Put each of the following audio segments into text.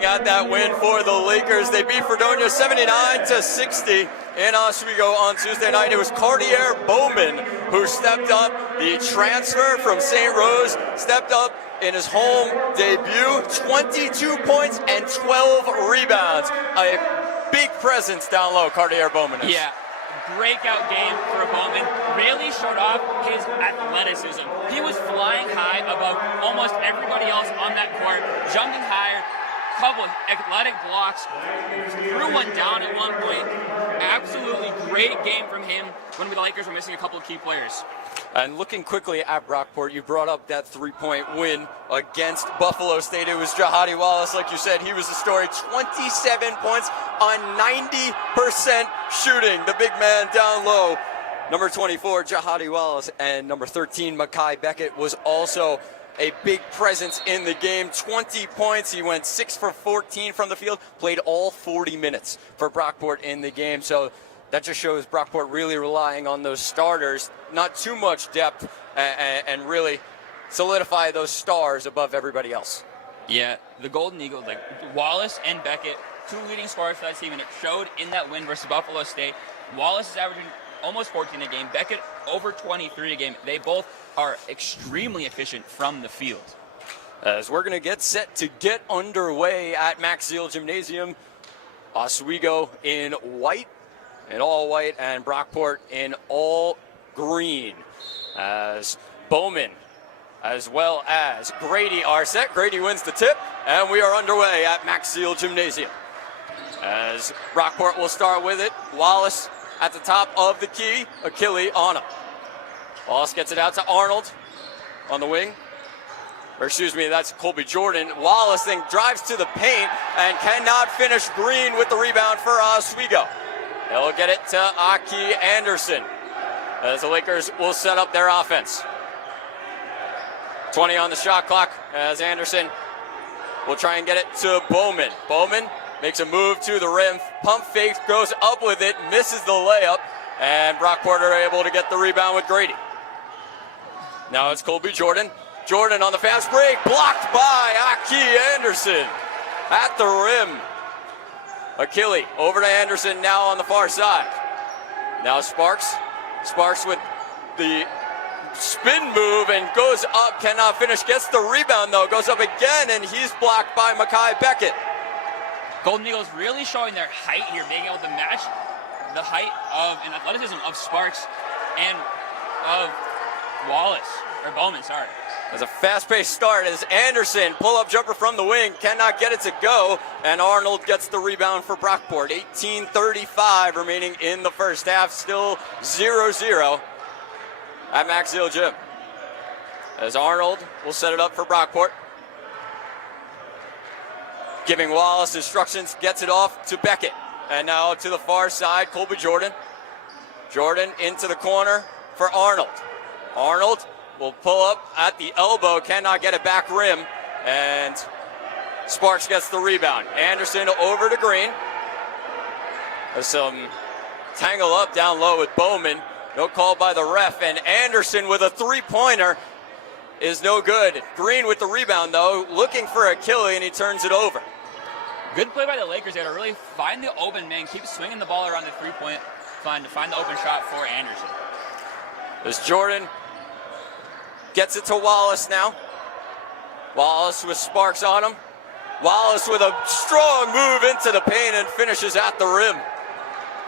looking at that win for the Lakers. They beat Fredonia 79-60 in Oswego on Tuesday night. It was Cartier Bowman who stepped up. The transfer from St. Rose stepped up in his home debut. 22 points and 12 rebounds. A big presence down low, Cartier Bowman is. Yeah. Breakout game for Bowman. Really showed off his athleticism. He was flying high above almost everybody else on that court, jumping higher, couple athletic blocks, threw one down at one point. Absolutely great game from him when the Lakers were missing a couple of key players. And looking quickly at Brockport, you brought up that three-point win against Buffalo State. It was Jahadi Wallace, like you said, he was the story. 27 points on 90% shooting. The big man down low, number 24, Jahadi Wallace, and number 13, Mekhi Beckett, was also a big presence in the game. 20 points. He went 6 for 14 from the field, played all 40 minutes for Brockport in the game. So that just shows Brockport really relying on those starters, not too much depth, and really solidify those stars above everybody else. Yeah, the Golden Eagles, like Wallace and Beckett, two leading scorers for that team, and it showed in that win versus Buffalo State. Wallace is averaging almost 14 a game, Beckett over 23 a game. They both are extremely efficient from the field. As we're going to get set to get underway at Max Zeal Gymnasium, Oswego in white, in all white, and Brockport in all green, as Bowman as well as Grady are set. Grady wins the tip, and we are underway at Max Zeal Gymnasium. As Brockport will start with it, Wallace at the top of the key, Achille on him. Wallace gets it out to Arnold on the wing. Or excuse me, that's Colby Jordan. Wallace then drives to the paint and cannot finish. Green with the rebound for Oswego. They'll get it to Aki Anderson as the Lakers will set up their offense. 20 on the shot clock as Anderson will try and get it to Bowman. Bowman makes a move to the rim, pump fakes, goes up with it, misses the layup, and Brockport are able to get the rebound with Grady. Now it's Colby Jordan. Jordan on the fast break, blocked by Aki Anderson at the rim. Achille over to Anderson now on the far side. Now Sparks. Sparks with the spin move and goes up, cannot finish, gets the rebound though, goes up again, and he's blocked by Mekhi Beckett. Golden Eagles really showing their height here, being able to match the height of and athleticism of Sparks and of Wallace, or Bowman, sorry. As a fast-paced start as Anderson, pull-up jumper from the wing, cannot get it to go, and Arnold gets the rebound for Brockport. 18:35 remaining in the first half, still 0-0 at Max Zeal Gym. As Arnold will set it up for Brockport. Giving Wallace instructions, gets it off to Beckett. And now to the far side, Colby Jordan. Jordan into the corner for Arnold. Arnold will pull up at the elbow, cannot get it back rim, and Sparks gets the rebound. Anderson over to Green. There's some tangle up down low with Bowman. No call by the ref, and Anderson with a three-pointer is no good. Green with the rebound, though, looking for Achille, and he turns it over. Good play by the Lakers there to really find the open man, keep swinging the ball around the three-point line to find the open shot for Anderson. As Jordan gets it to Wallace now. Wallace with Sparks on him. Wallace with a strong move into the paint and finishes at the rim.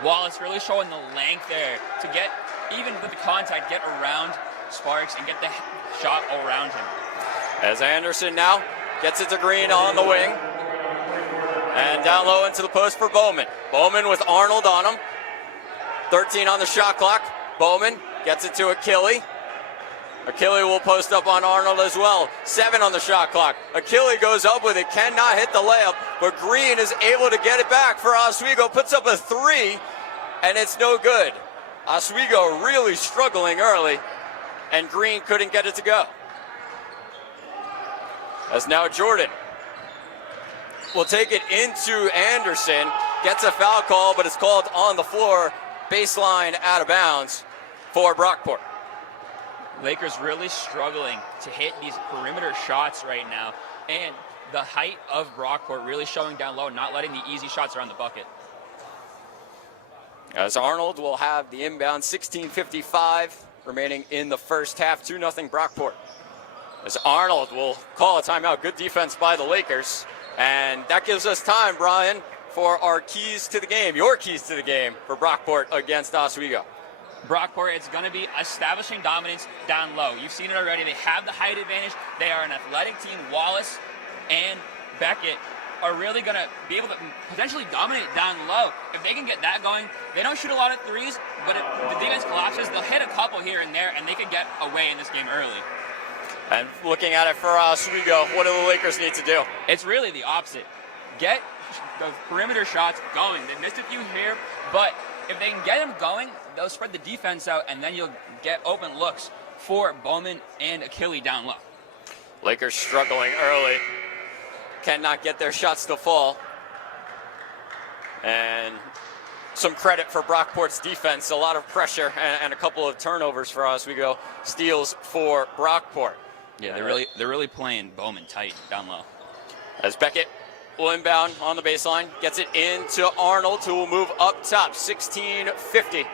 Wallace really showing the length there to get, even with the contact, get around Sparks and get the shot around him. As Anderson now gets it to Green on the wing. And down low into the post for Bowman. Bowman with Arnold on him. 13 on the shot clock. Bowman gets it to Achille. Achille will post up on Arnold as well. 7 on the shot clock. Achille goes up with it, cannot hit the layup, but Green is able to get it back for Oswego, puts up a 3, and it's no good. Oswego really struggling early, and Green couldn't get it to go. As now Jordan will take it into Anderson, gets a foul call, but it's called on the floor, baseline out of bounds for Brockport. Lakers really struggling to hit these perimeter shots right now, and the height of Brockport, really showing down low, not letting the easy shots around the bucket. As Arnold will have the inbound, 16:55 remaining in the first half, 2-0 Brockport. As Arnold will call a timeout. Good defense by the Lakers. And that gives us time, Brian, for our keys to the game, your keys to the game for Brockport against Oswego. Brockport, it's going to be establishing dominance down low. You've seen it already. They have the height advantage. They are an athletic team. Wallace and Beckett are really going to be able to potentially dominate down low. If they can get that going, they don't shoot a lot of threes, but if the defense collapses, they'll hit a couple here and there, and they could get away in this game early. And looking at it for Oswego, what do the Lakers need to do? It's really the opposite. Get the perimeter shots going. They missed a few here, but if they can get them going, they'll spread the defense out, and then you'll get open looks for Bowman and Achille down low. Lakers struggling early. Cannot get their shots to fall. And some credit for Brockport's defense. A lot of pressure and a couple of turnovers for Oswego. Steals for Brockport. Yeah, they're really playing Bowman tight down low. As Beckett will inbound on the baseline, gets it into Arnold, who will move up top. 16:50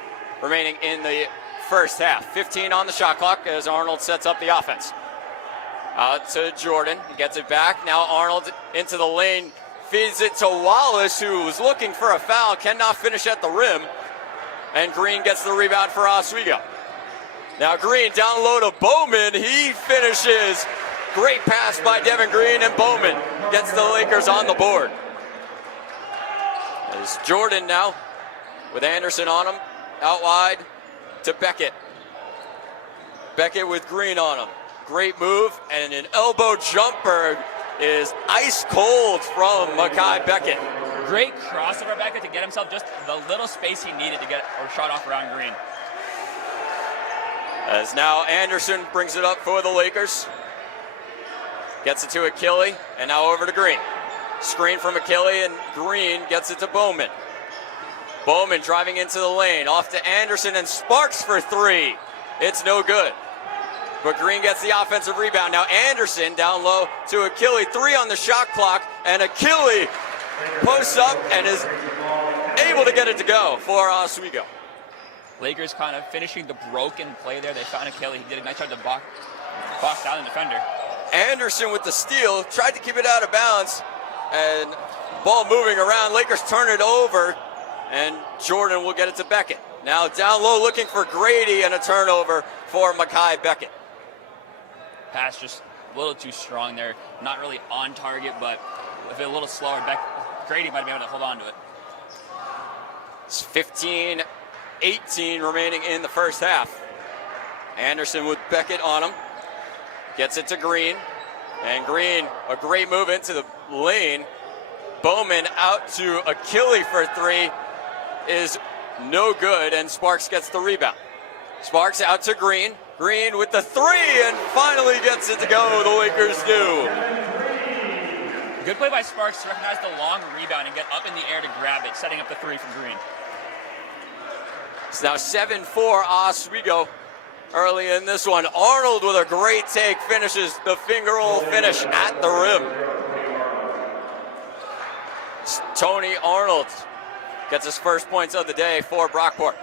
remaining in the first half. 15 on the shot clock as Arnold sets up the offense. Out to Jordan, he gets it back. Now Arnold into the lane, feeds it to Wallace, who was looking for a foul, cannot finish at the rim. And Green gets the rebound for Oswego. Now Green down low to Bowman, he finishes. Great pass by Devin Green, and Bowman gets the Lakers on the board. As Jordan now with Anderson on him, out wide to Beckett. Beckett with Green on him. Great move, and an elbow jumper is ice cold from Mekhi Beckett. Great crossover Beckett to get himself just the little space he needed to get a shot off around Green. As now Anderson brings it up for the Lakers. Gets it to Achille, and now over to Green. Screen from Achille, and Green gets it to Bowman. Bowman driving into the lane, off to Anderson, and Sparks for three. It's no good. But Green gets the offensive rebound. Now Anderson down low to Achille. 3 on the shot clock, and Achille posts up and is able to get it to go for Oswego. Lakers kind of finishing the broken play there. They found Achille. He did a nice job to box down the defender. Anderson with the steal, tried to keep it out of bounds, and ball moving around. Lakers turn it over, and Jordan will get it to Beckett. Now down low looking for Grady, and a turnover for Mekhi Beckett. Pass just a little too strong there. Not really on target, but if it a little slower, Grady might be able to hold on to it. It's 15-18 remaining in the first half. Anderson with Beckett on him. Gets it to Green. And Green, a great move into the lane. Bowman out to Achille for three is no good, and Sparks gets the rebound. Sparks out to Green. Green with the three, and finally gets it to go. The Lakers do. Good play by Sparks to recognize the long rebound and get up in the air to grab it, setting up the three from Green. It's now 7-4 Oswego early in this one. Arnold with a great take, finishes the finger roll finish at the rim. Tony Arnold gets his first points of the day for Brockport.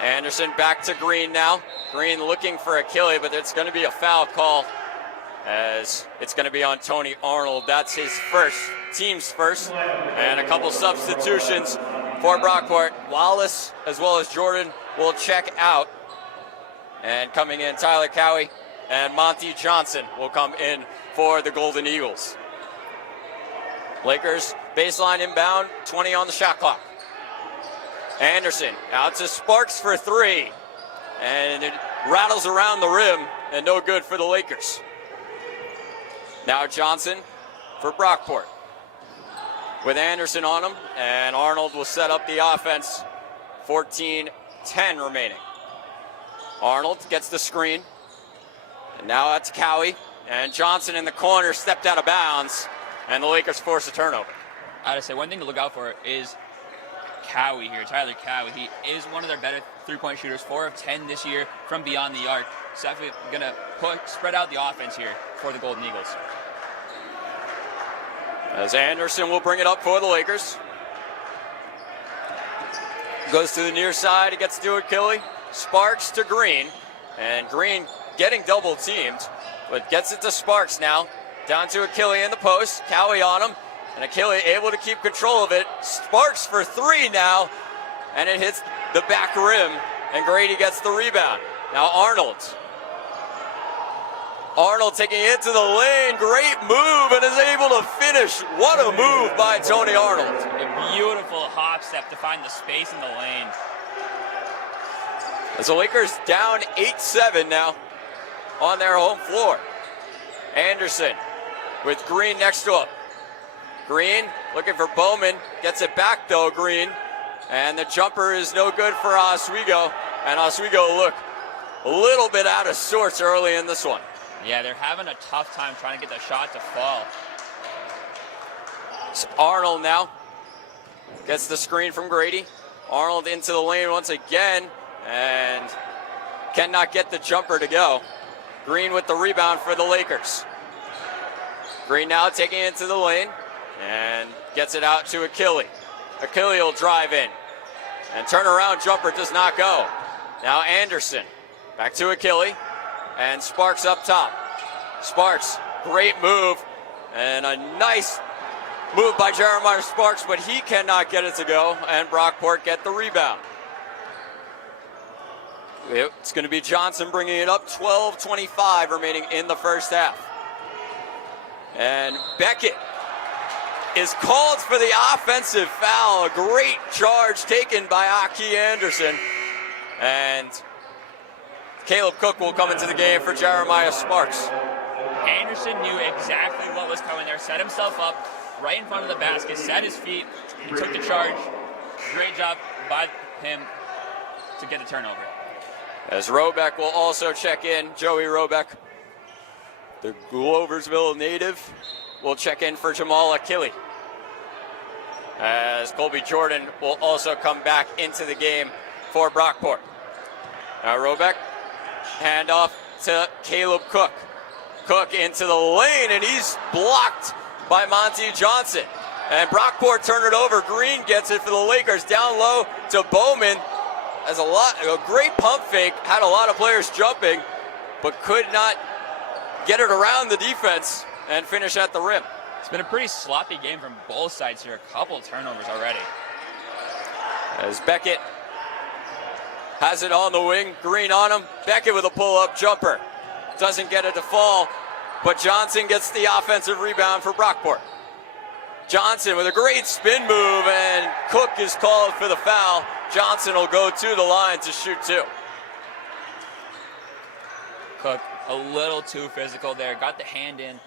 Anderson back to Green now. Green looking for Achille, but it's going to be a foul call as it's going to be on Tony Arnold. That's his first, team's first, and a couple substitutions for Brockport. Wallace as well as Jordan will check out. And coming in, Tyler Cowie and Monty Johnson will come in for the Golden Eagles. Lakers baseline inbound, 20 on the shot clock. Anderson out to Sparks for three, and it rattles around the rim and no good for the Lakers. Now Johnson for Brockport with Anderson on him, and Arnold will set up the offense. 14-10 remaining. Arnold gets the screen, and now out to Cowie, and Johnson in the corner stepped out of bounds, and the Lakers force a turnover. I gotta say, one thing to look out for is Cowie here, Tyler Cowie. He is one of their better three-point shooters, 4 of 10 this year from beyond the arc. It's definitely going to spread out the offense here for the Golden Eagles. As Anderson will bring it up for the Lakers. Goes to the near side. He gets to Achille. Sparks to Green. And Green getting double teamed, but gets it to Sparks now. Down to Achille in the post. Cowie on him. And Achille able to keep control of it. Sparks for three now. And it hits the back rim. And Grady gets the rebound. Now Arnold. Arnold taking it to the lane. Great move and is able to finish. What a move by Tony Arnold. A beautiful hop step to find the space in the lane. As the Lakers down 8-7 now on their home floor. Anderson with Green next to him. Green looking for Bowman. Gets it back though, Green. And the jumper is no good for Oswego. And Oswego look a little bit out of sorts early in this one. Yeah, they're having a tough time trying to get the shot to fall. It's Arnold now. Gets the screen from Grady. Arnold into the lane once again. And cannot get the jumper to go. Green with the rebound for the Lakers. Green now taking it into the lane. And gets it out to Achille. Achille will drive in. And turnaround jumper does not go. Now Anderson. Back to Achille. And Sparks up top. Sparks, great move. And a nice move by Jeremiah Sparks, but he cannot get it to go. And Brockport get the rebound. It's going to be Johnson bringing it up. 12:25 remaining in the first half. And Beckett is called for the offensive foul. A great charge taken by Aki Anderson. And Caleb Cook will come into the game for Jeremiah Sparks. Anderson knew exactly what was coming there, set himself up right in front of the basket, set his feet, and took the charge. Great job by him to get the turnover. As Robeck will also check in, Joey Robeck, the Gloversville native, will check in for Jamal Achille. As Colby Jordan will also come back into the game for Brockport. Now Robeck, handoff to Caleb Cook. Cook into the lane, and he's blocked by Monty Johnson. And Brockport turned it over. Green gets it for the Lakers. Down low to Bowman. Has a great pump fake. Had a lot of players jumping, but could not get it around the defense and finish at the rim. It's been a pretty sloppy game from both sides here. A couple of turnovers already. As Beckett has it on the wing. Green on him. Beckett with a pull-up jumper. Doesn't get it to fall, but Johnson gets the offensive rebound for Brockport. Johnson with a great spin move, and Cook is called for the foul. Johnson will go to the line to shoot two. Cook a little too physical there. Got the hand in.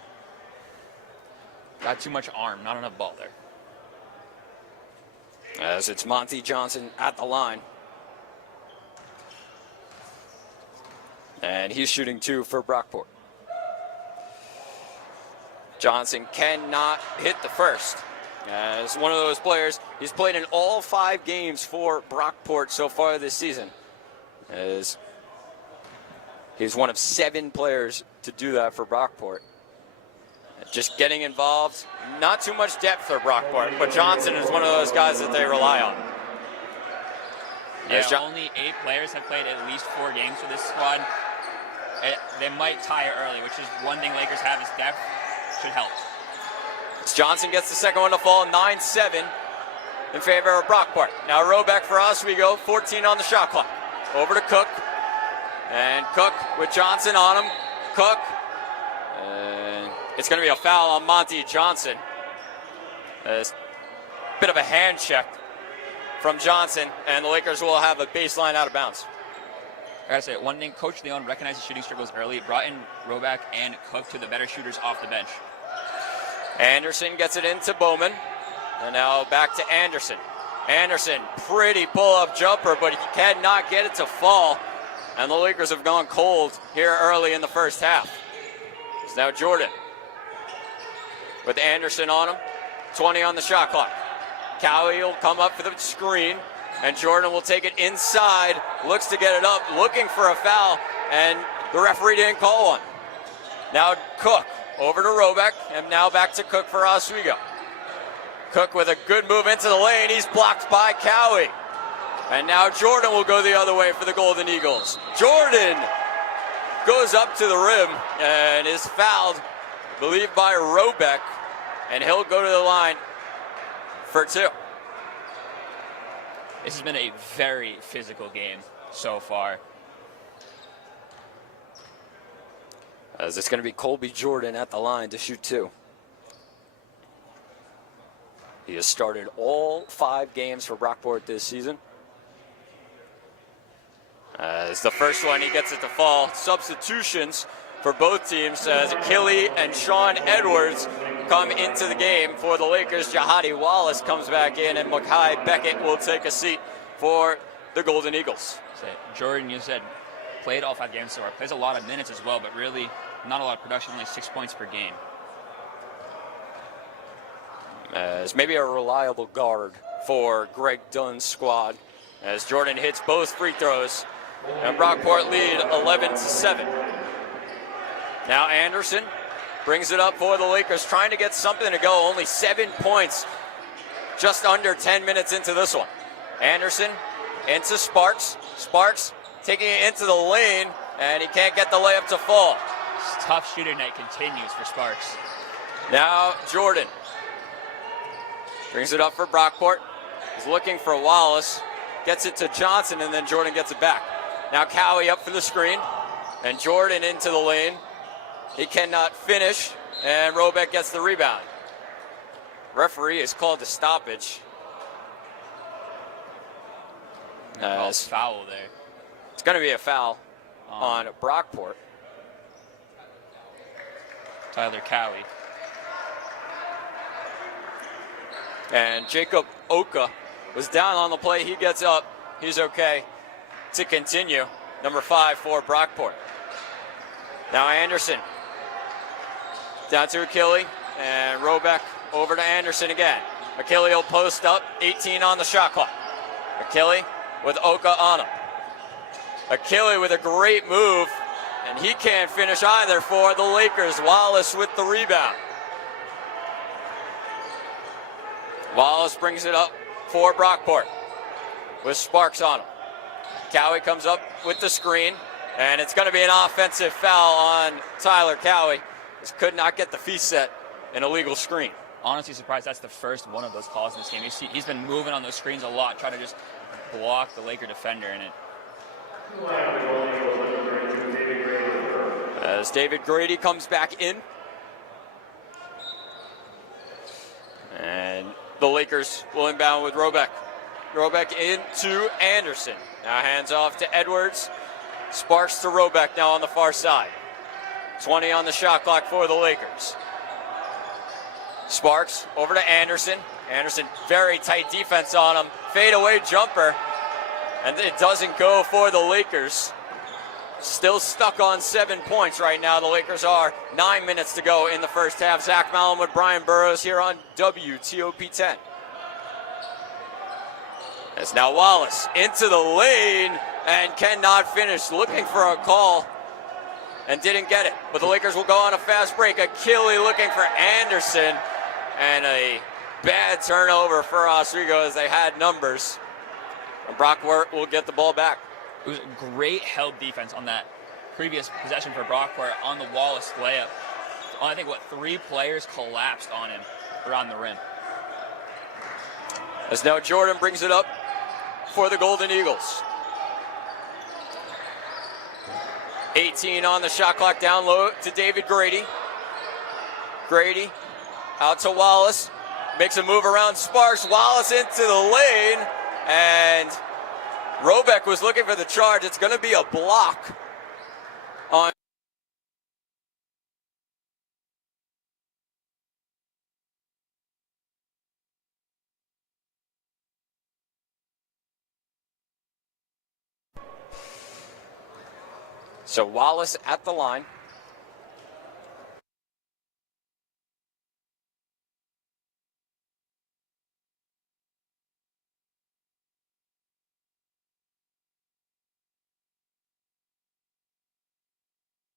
Got too much arm. Not enough ball there. As it's Monty Johnson at the line. And he's shooting two for Brockport. Johnson cannot hit the first. As one of those players, he's played in all 5 games for Brockport so far this season. As he's one of 7 players to do that for Brockport. Just getting involved. Not too much depth for Brockport, but Johnson is one of those guys that they rely on. Yeah, only 8 players have played at least 4 games for this squad. They might tie it early, which is one thing Lakers have is depth. Should help. Johnson gets the second one to fall, 9-7 in favor of Brockport. Now Robeck for Oswego, 14 on the shot clock. Over to Cook. And Cook with Johnson on him. Cook. And it's going to be a foul on Monty Johnson. There's a bit of a hand check from Johnson, and the Lakers will have a baseline out of bounds. I gotta say, one thing, Coach Leon recognized the shooting struggles early, brought in Roback and Cook to the better shooters off the bench. Anderson gets it into Bowman. And now back to Anderson. Anderson, pretty pull-up jumper, but he cannot get it to fall. And the Lakers have gone cold here early in the first half. It's now Jordan with Anderson on him. 20 on the shot clock. Cowie will come up for the screen. And Jordan will take it inside, looks to get it up, looking for a foul, and The referee didn't call one. Now Cook over to Robeck, and now back to Cook for Oswego. Cook with a good move into the lane. He's blocked by Cowie. And now Jordan will go the other way for the Golden Eagles. Jordan goes up to the rim and is fouled, I believe, by Robeck, and he'll go to the line for 2. This has been a very physical game so far. As it's going to be Colby Jordan at the line to shoot 2. He has started all 5 games for Brockport this season. As the first one, he gets it to fall. Substitutions for both teams as Achille and Sean Edwards come into the game for the Lakers. Jahadi Wallace comes back in, and Makai Beckett will take a seat for the Golden Eagles. Jordan, you said, played all 5 games so far. Plays a lot of minutes as well, but really not a lot of production, only 6 points per game. As maybe a reliable guard for Greg Dunn's squad, as Jordan hits both free throws, and Brockport lead 11-7. Now Anderson brings it up for the Lakers, trying to get something to go. Only 7 points, just under 10 minutes into this one. Anderson into Sparks. Sparks taking it into the lane, and he can't get the layup to fall. Tough shooter night continues for Sparks. Now Jordan brings it up for Brockport. He's looking for Wallace. Gets it to Johnson, and then Jordan gets it back. Now Cowie up for the screen, and Jordan into the lane. He cannot finish, and Robeck gets the rebound. Referee is called a stoppage. Foul there. It's going to be a foul on Brockport. Tyler Cowie. And Jacob Oka was down on the play. He gets up. He's okay to continue. Number 5 for Brockport. Now Anderson down to Achille, and Robeck over to Anderson again. Achille will post up, 18 on the shot clock. Achille with Oka on him. Achille with a great move, and he can't finish either for the Lakers. Wallace with the rebound. Wallace brings it up for Brockport with Sparks on him. Cowie comes up with the screen, and it's going to be an offensive foul on Tyler Cowie. He could not get the feet set, an illegal screen. Honestly surprised that's the first one of those calls in this game. He's been moving on those screens a lot, trying to just block the Laker defender in it. As David Grady comes back in. And the Lakers will inbound with Robeck. Robeck into Anderson. Now hands off to Edwards. Sparks to Robeck now on the far side. 20 on the shot clock for the Lakers. Sparks over to Anderson. Anderson, very tight defense on him. Fadeaway jumper. And it doesn't go for the Lakers. Still stuck on 7 points right now. The Lakers are 9 minutes to go in the first half. Zach Mallon with Brian Burrows here on WTOP 10. As now Wallace into the lane and cannot finish. Looking for a call and didn't get it. But the Lakers will go on a fast break. Achille looking for Anderson. And a bad turnover for Oswego as they had numbers. And Brockport will get the ball back. It was great held defense on that previous possession for Brockport on the Wallace layup. I think, 3 players collapsed on him around the rim. As now Jordan brings it up for the Golden Eagles. 18 on the shot clock, down low to David Grady. Grady out to Wallace. Makes a move around Sparks. Wallace into the lane. And Robeck was looking for the charge. It's going to be a block on. So Wallace at the line.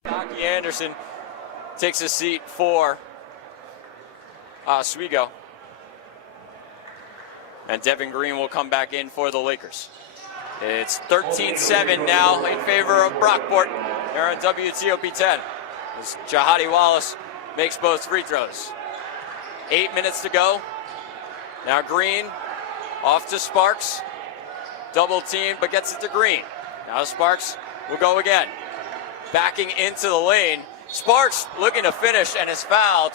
Rocky Anderson takes a seat for Oswego. And Devin Green will come back in for the Lakers. It's 13-7 now in favor of Brockport here on WTOP 10. As Jahadi Wallace makes both free throws. 8 minutes to go. Now Green off to Sparks. Double team, but gets it to Green. Now Sparks will go again. Backing into the lane. Sparks looking to finish and is fouled.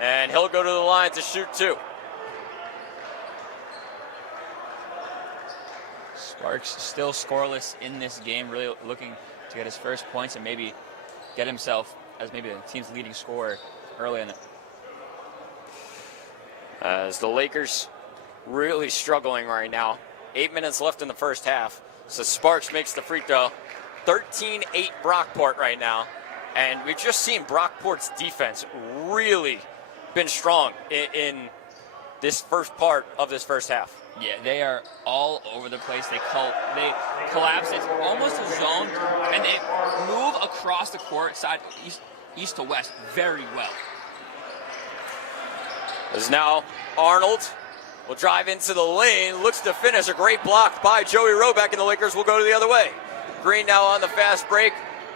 And he'll go to the line to shoot two. Sparks still scoreless in this game, really looking to get his first points and maybe get himself as maybe the team's leading scorer early in it. As the Lakers really struggling right now. 8 minutes left in the first half. So Sparks makes the free throw. 13-8 Brockport right now. And we've just seen Brockport's defense really been strong in this first part of this first half. Yeah, they are all over the place. They collapse. It's almost a zone, and they move across the court side east to west very well. As now Arnold will drive into the lane, looks to finish. A great block by Joey Roback, and the Lakers will go to the other way. Green now on the fast break,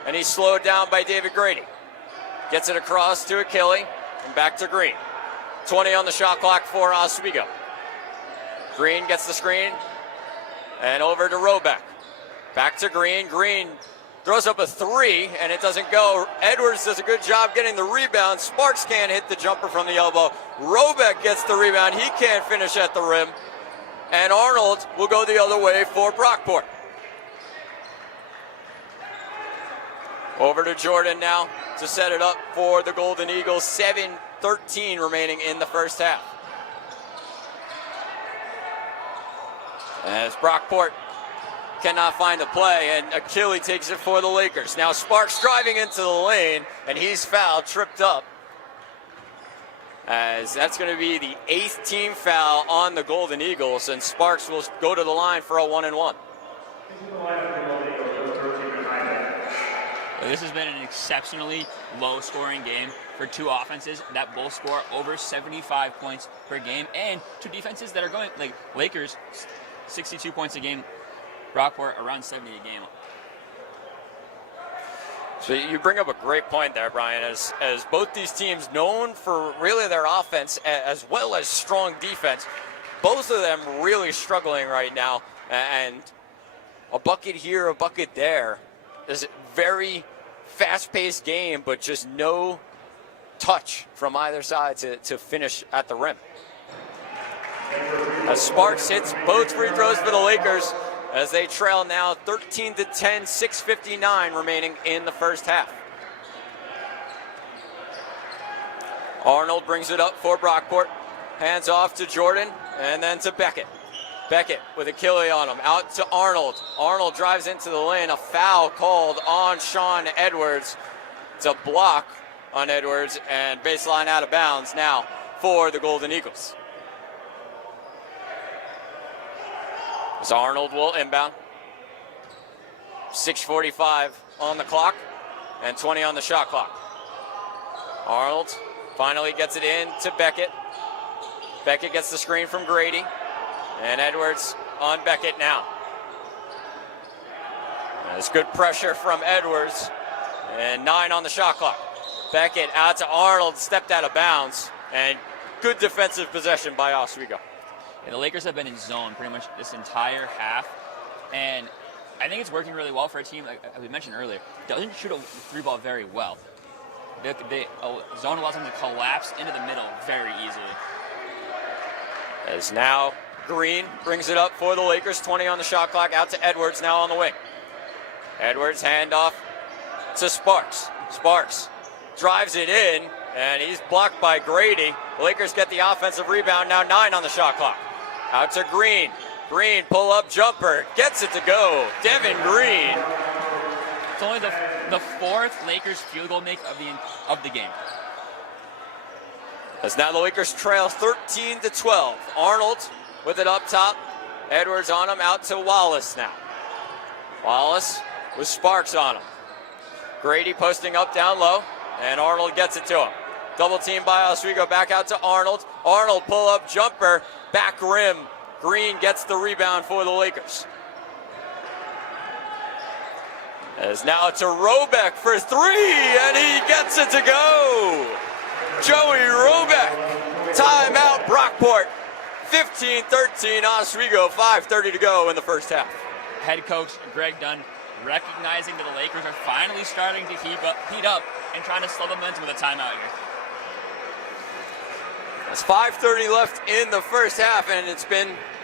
and he's slowed down by David Grady. Gets it across to Achille, and back to Green. 20 on the shot clock for Oswego. Green gets the screen, and over to Roback. Back to Green. Green throws up a three, and it doesn't go. Edwards does a good job getting the rebound. Sparks can't hit the jumper from the elbow. Roback gets the rebound. He can't finish at the rim. And Arnold will go the other way for Brockport. Over to Jordan now to set it up for the Golden Eagles. 7:13 remaining in the first half. As Brockport cannot find the play, and Achille takes it for the Lakers. Now Sparks driving into the lane, and he's fouled, tripped up. As that's going to be the 8th team foul on the Golden Eagles, and Sparks will go to the line for a 1-and-1. This has been an exceptionally low-scoring game for two offenses that both score over 75 points per game, and two defenses that are going, like Lakers, 62 points a game, Brockport around 70 a game. So you bring up a great point there, Brian, as both these teams known for really their offense as well as strong defense, both of them really struggling right now, and a bucket here, a bucket there. Is a very fast-paced game, but just no touch from either side to finish at the rim. As Sparks hits both free throws for the Lakers as they trail now 13-10, 6:59 remaining in the first half. Arnold brings it up for Brockport. Hands off to Jordan and then to Beckett. Beckett with Achille on him. Out to Arnold. Arnold drives into the lane. A foul called on Sean Edwards. It's a block on Edwards, and baseline out of bounds now for the Golden Eagles. As Arnold will inbound. 6:45 on the clock and 20 on the shot clock. Arnold finally gets it in to Beckett. Beckett gets the screen from Grady. And Edwards on Beckett now. There's good pressure from Edwards. And 9 on the shot clock. Beckett out to Arnold, stepped out of bounds. And good defensive possession by Oswego. Yeah, the Lakers have been in zone pretty much this entire half. And I think it's working really well for a team, like we mentioned earlier, doesn't shoot a three ball very well. Zone allows them to collapse into the middle very easily. As now Green brings it up for the Lakers. 20 on the shot clock. Out to Edwards now on the wing. Edwards handoff to Sparks. Sparks drives it in, and he's blocked by Grady. The Lakers get the offensive rebound. Now 9 on the shot clock. Out to Green. Green pull-up jumper. Gets it to go. Devin Green. It's only the fourth Lakers field goal make of the game. As now the Lakers trail 13-12. Arnold with it up top. Edwards on him. Out to Wallace now. Wallace with Sparks on him. Grady posting up down low, and Arnold gets it to him. Double team by Oswego, back out to Arnold. Arnold pull up jumper, back rim. Green gets the rebound for the Lakers. As now to Robeck for three, and he gets it to go. Joey Robeck, timeout Brockport. 15-13 Oswego, 5:30 to go in the first half. Head coach Greg Dunn recognizing that the Lakers are finally starting to heat up and trying to slow the momentum with a timeout here. There's 5:30 left in the first half, and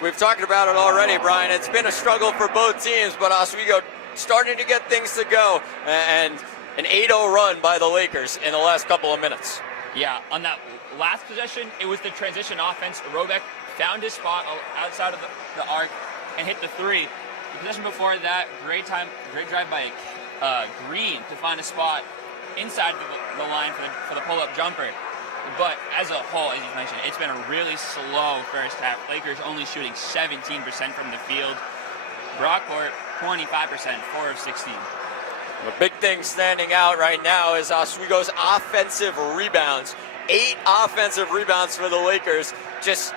we've talked about it already, Brian. It's been a struggle for both teams, but Oswego starting to get things to go, and an 8-0 run by the Lakers in the last couple of minutes. Yeah, on that last possession, it was the transition offense. Robeck found his spot outside of the arc and hit the three. The possession before that, great drive by Green to find a spot inside the line for the pull-up jumper. But as a whole, as you mentioned, it's been a really slow first half. Lakers only shooting 17% from the field. Brockport, 25%, 4 of 16. The big thing standing out right now is Oswego's offensive rebounds. 8 offensive rebounds for the Lakers. Just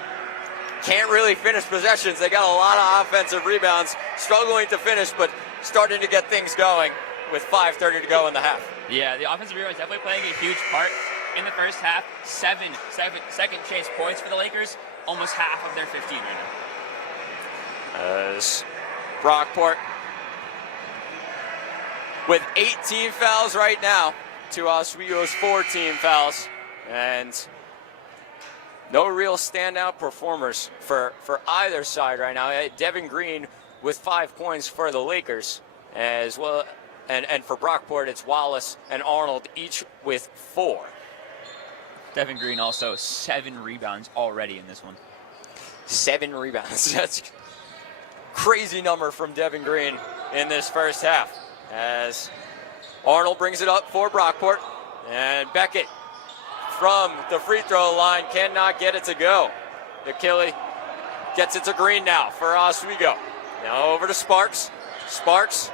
can't really finish possessions. They got a lot of offensive rebounds, struggling to finish, but starting to get things going with 5:30 to go in the half. Yeah, the offensive rebound is definitely playing a huge part in the first half. Seven second chance points for the Lakers, almost half of their 15 right now. As Brockport with 18 fouls right now to Oswego's 14 fouls, and no real standout performers for either side right now. Devin Green with 5 points for the Lakers as well, and for Brockport it's Wallace and Arnold each with 4. Devin Green also 7 rebounds already in this one. 7 rebounds. That's crazy number from Devin Green in this first half. As Arnold brings it up for Brockport, and Beckett from the free throw line cannot get it to go. Achille gets it to Green now for Oswego. Now over to Sparks. Sparks,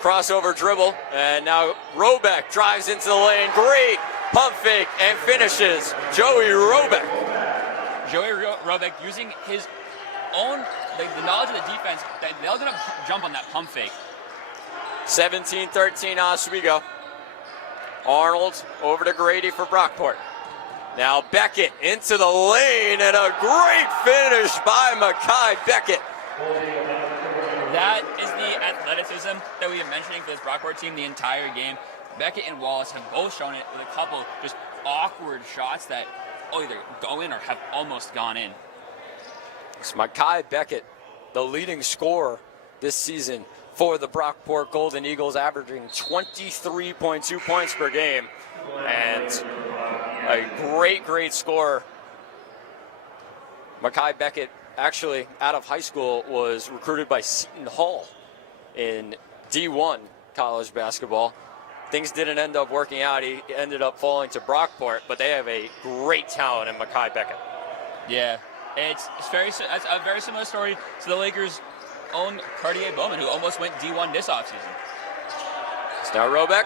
crossover dribble, and now Robeck drives into the lane. Great pump fake and finishes. Joey Robeck. Joey Robeck using his own, the knowledge of the defense, that they're going to jump on that pump fake. 17-13 Oswego. Arnold over to Grady for Brockport. Now Beckett into the lane, and a great finish by Mekhi Beckett. That is the athleticism that we are mentioning for this Brockport team the entire game. Beckett and Wallace have both shown it with a couple just awkward shots that either go in or have almost gone in. It's Mekhi Beckett, the leading scorer this season for the Brockport Golden Eagles, averaging 23.2 points per game, and a great scorer. Mekhi Beckett, actually out of high school, was recruited by Seton Hall in D1 college basketball. Things didn't end up working out. He ended up falling to Brockport, but they have a great talent in Mekhi Beckett. Yeah, it's a very similar story to the Lakers' own Cartier Bowman, who almost went D1 this offseason. It's now Robeck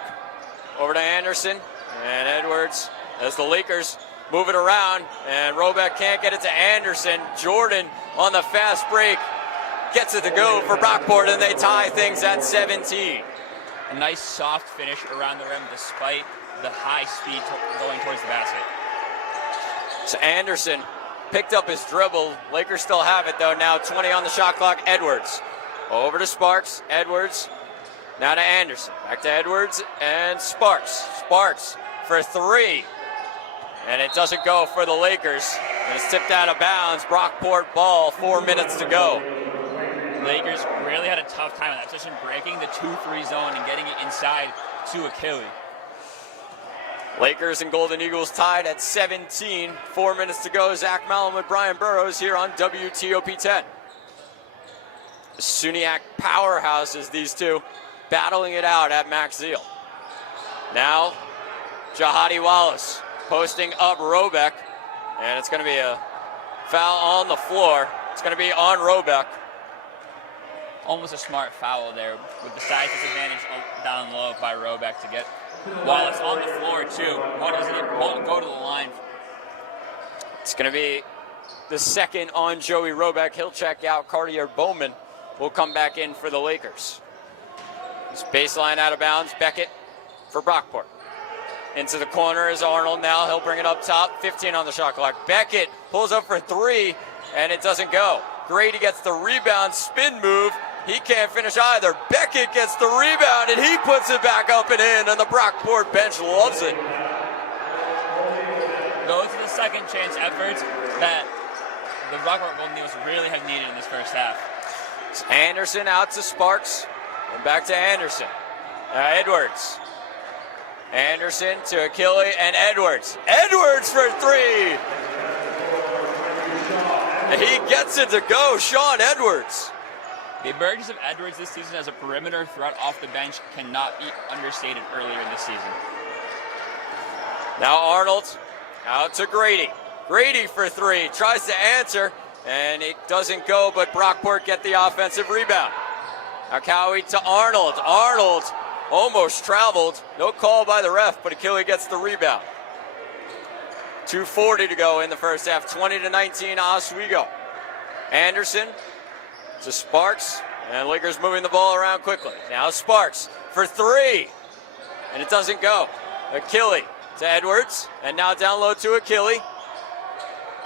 over to Anderson and Edwards as the Lakers move it around, and Robeck can't get it to Anderson. Jordan on the fast break gets it to go for Brockport, and they tie things at 17. A nice soft finish around the rim despite the high speed going towards the basket. So Anderson picked up his dribble. Lakers still have it though. Now 20 on the shot clock. Edwards over to Sparks. Edwards now to Anderson. Back to Edwards and Sparks. Sparks for 3. And it doesn't go for the Lakers. And it's tipped out of bounds. Brockport ball, 4 minutes to go. Lakers really had a tough time in that position, breaking the 2-3 zone and getting it inside to Achille. Lakers and Golden Eagles tied at 17. 4 minutes to go. Zach Mallon with Brian Burrows here on WTOP 10. The SUNY powerhouses, these two, battling it out at Max Zeal. Now, Jahadi Wallace posting up Robeck, and it's going to be a foul on the floor. It's going to be on Robeck. almost a smart foul there with the size disadvantage down low by Roback to get Wallace on the floor too. Won't go to the line. It's going to be the second on Joey Roback. He'll check out. Cartier Bowman will come back in for the Lakers. It's baseline out of bounds. Beckett for Brockport. Into the corner is Arnold now. He'll bring it up top. 15 on the shot clock. Beckett pulls up for three, and it doesn't go. Grady gets the rebound, spin move. He can't finish either. Beckett gets the rebound, and he puts it back up and in, and the Brockport bench loves it. Those are the second chance efforts that the Brockport Golden Eagles really have needed in this first half. It's Anderson out to Sparks, and back to Anderson. Edwards. Anderson to Achille and Edwards. Edwards for three. And he gets it to go. Sean Edwards. The emergence of Edwards this season as a perimeter threat off the bench cannot be understated earlier in this season. Now Arnold out to Grady. Grady for three. Tries to answer, and it doesn't go, but Brockport get the offensive rebound. Now Cowie to Arnold. Arnold almost traveled. No call by the ref, but Achille gets the rebound. 2:40 to go in the first half. 20-19 Oswego. Anderson to Sparks, and Lakers moving the ball around quickly. Now Sparks for three, and it doesn't go. Achille to Edwards, and now down low to Achille.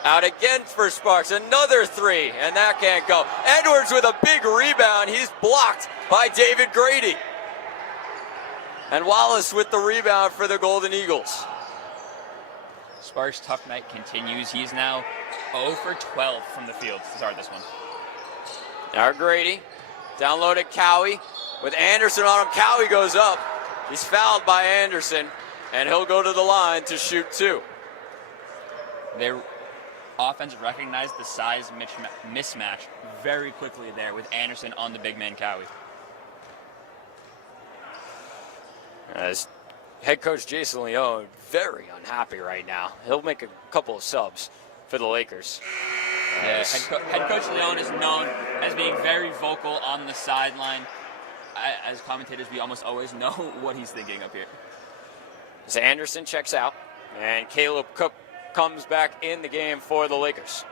Out again for Sparks, another three, and that can't go. Edwards with a big rebound. He's blocked by David Grady. And Wallace with the rebound for the Golden Eagles. Sparks' tough night continues. He's now 0 for 12 from the field to start this one. Now Grady, down low to Cowie. With Anderson on him, Cowie goes up. He's fouled by Anderson, and he'll go to the line to shoot two. Their offense recognized the size mismatch very quickly there with Anderson on the big man Cowie. As head coach Jason Leone, very unhappy right now. He'll make a couple of subs for the Lakers. Yeah, head coach Leone is known as being very vocal on the sideline. As commentators, we almost always know what he's thinking up here. As Anderson checks out, and Caleb Cook comes back in the game for the Lakers.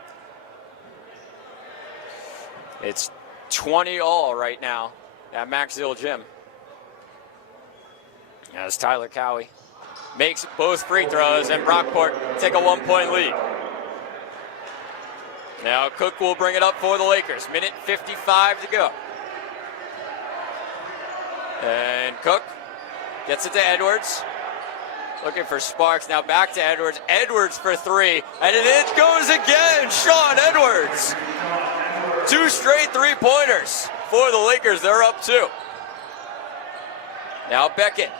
It's 20-all right now at Maxfield Gym. As Tyler Cowie makes both free throws, and Brockport take a 1-point lead. Now Cook will bring it up for the Lakers. Minute 55 to go. And Cook gets it to Edwards. Looking for Sparks. Now back to Edwards. Edwards for three. And it goes again. Sean Edwards. Two straight three-pointers for the Lakers. They're up two. Now Beckett.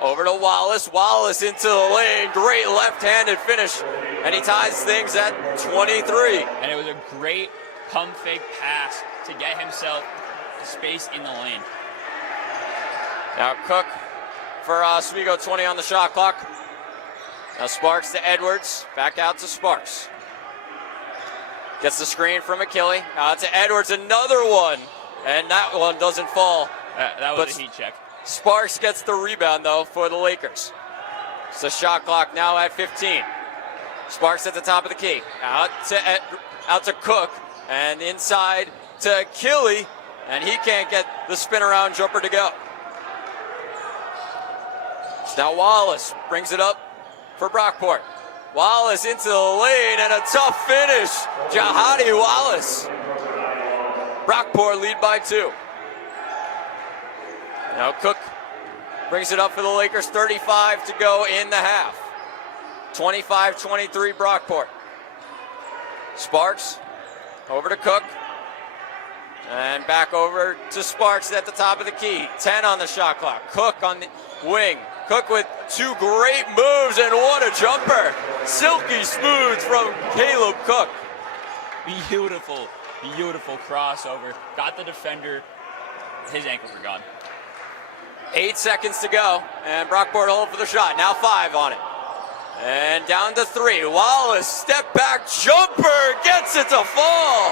Over to Wallace. Wallace into the lane. Great left-handed finish. And he ties things at 23. And it was a great pump fake pass to get himself space in the lane. Now Cook for Oswego, 20 on the shot clock. Now Sparks to Edwards. Back out to Sparks. Gets the screen from Achille. Out to Edwards. Another one. And that one doesn't fall. That was a heat check. Sparks gets the rebound, though, for the Lakers. It's the shot clock now at 15. Sparks at the top of the key. Out to Cook. And inside to Achille. And he can't get the spin around jumper to go. Now Wallace brings it up for Brockport. Wallace into the lane and a tough finish. Jahadi Wallace. Brockport lead by two. Now Cook brings it up for the Lakers. 35 to go in the half. 25-23 Brockport. Sparks over to Cook. And back over to Sparks at the top of the key. 10 on the shot clock. Cook on the wing. Cook with two great moves, and what a jumper. Silky smooth from Caleb Cook. Beautiful, beautiful crossover. Got the defender. His ankles are gone. 8 seconds to go, and Brockport hold for the shot. Now 5 on it. And down to 3. Wallace, step back jumper, gets it to fall.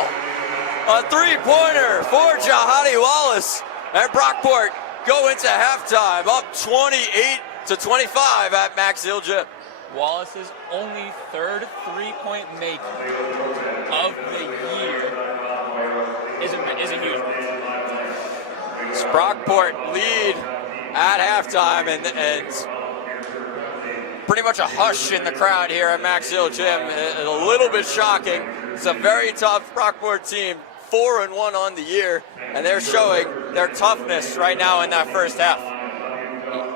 A three-pointer for Jahadi Wallace. And Brockport go into halftime up 28-25 at Max Hill Gym. Wallace's only third three-point make of the year is a huge one. Brockport lead at halftime, and pretty much a hush in the crowd here at Max Hill Gym. A little bit shocking. It's a very tough Brockport team, 4-1 on the year, and they're showing their toughness right now in that first half.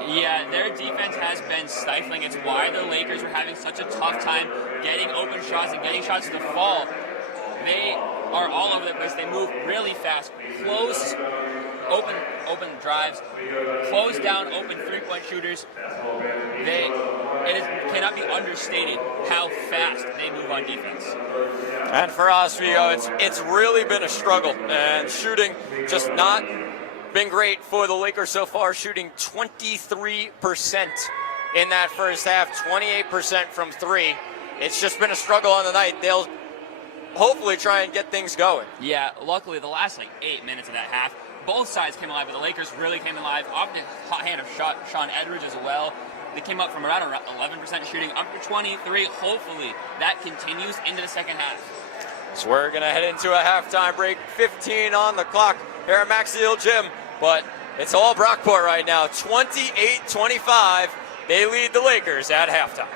Yeah, their defense has been stifling. It's why the Lakers were having such a tough time getting open shots and getting shots to fall. They are all over the place. They move really fast. Close, open drives. Close down, open three-point shooters. It cannot be understated how fast they move on defense. And for Oswego, it's really been a struggle. And shooting just not been great for the Lakers so far, shooting 23% in that first half, 28% from three. It's just been a struggle on the night. They'll hopefully try and get things going. Yeah, luckily the last 8 minutes of that half, both sides came alive, but the Lakers really came alive off the hot hand of Sean Edwards as well. They came up from around 11% shooting up to 23. Hopefully that continues into the second half. So we're going to head into a halftime break. 15 on the clock here at Max Hill Gym. But it's all Brockport right now. 28-25. They lead the Lakers at halftime.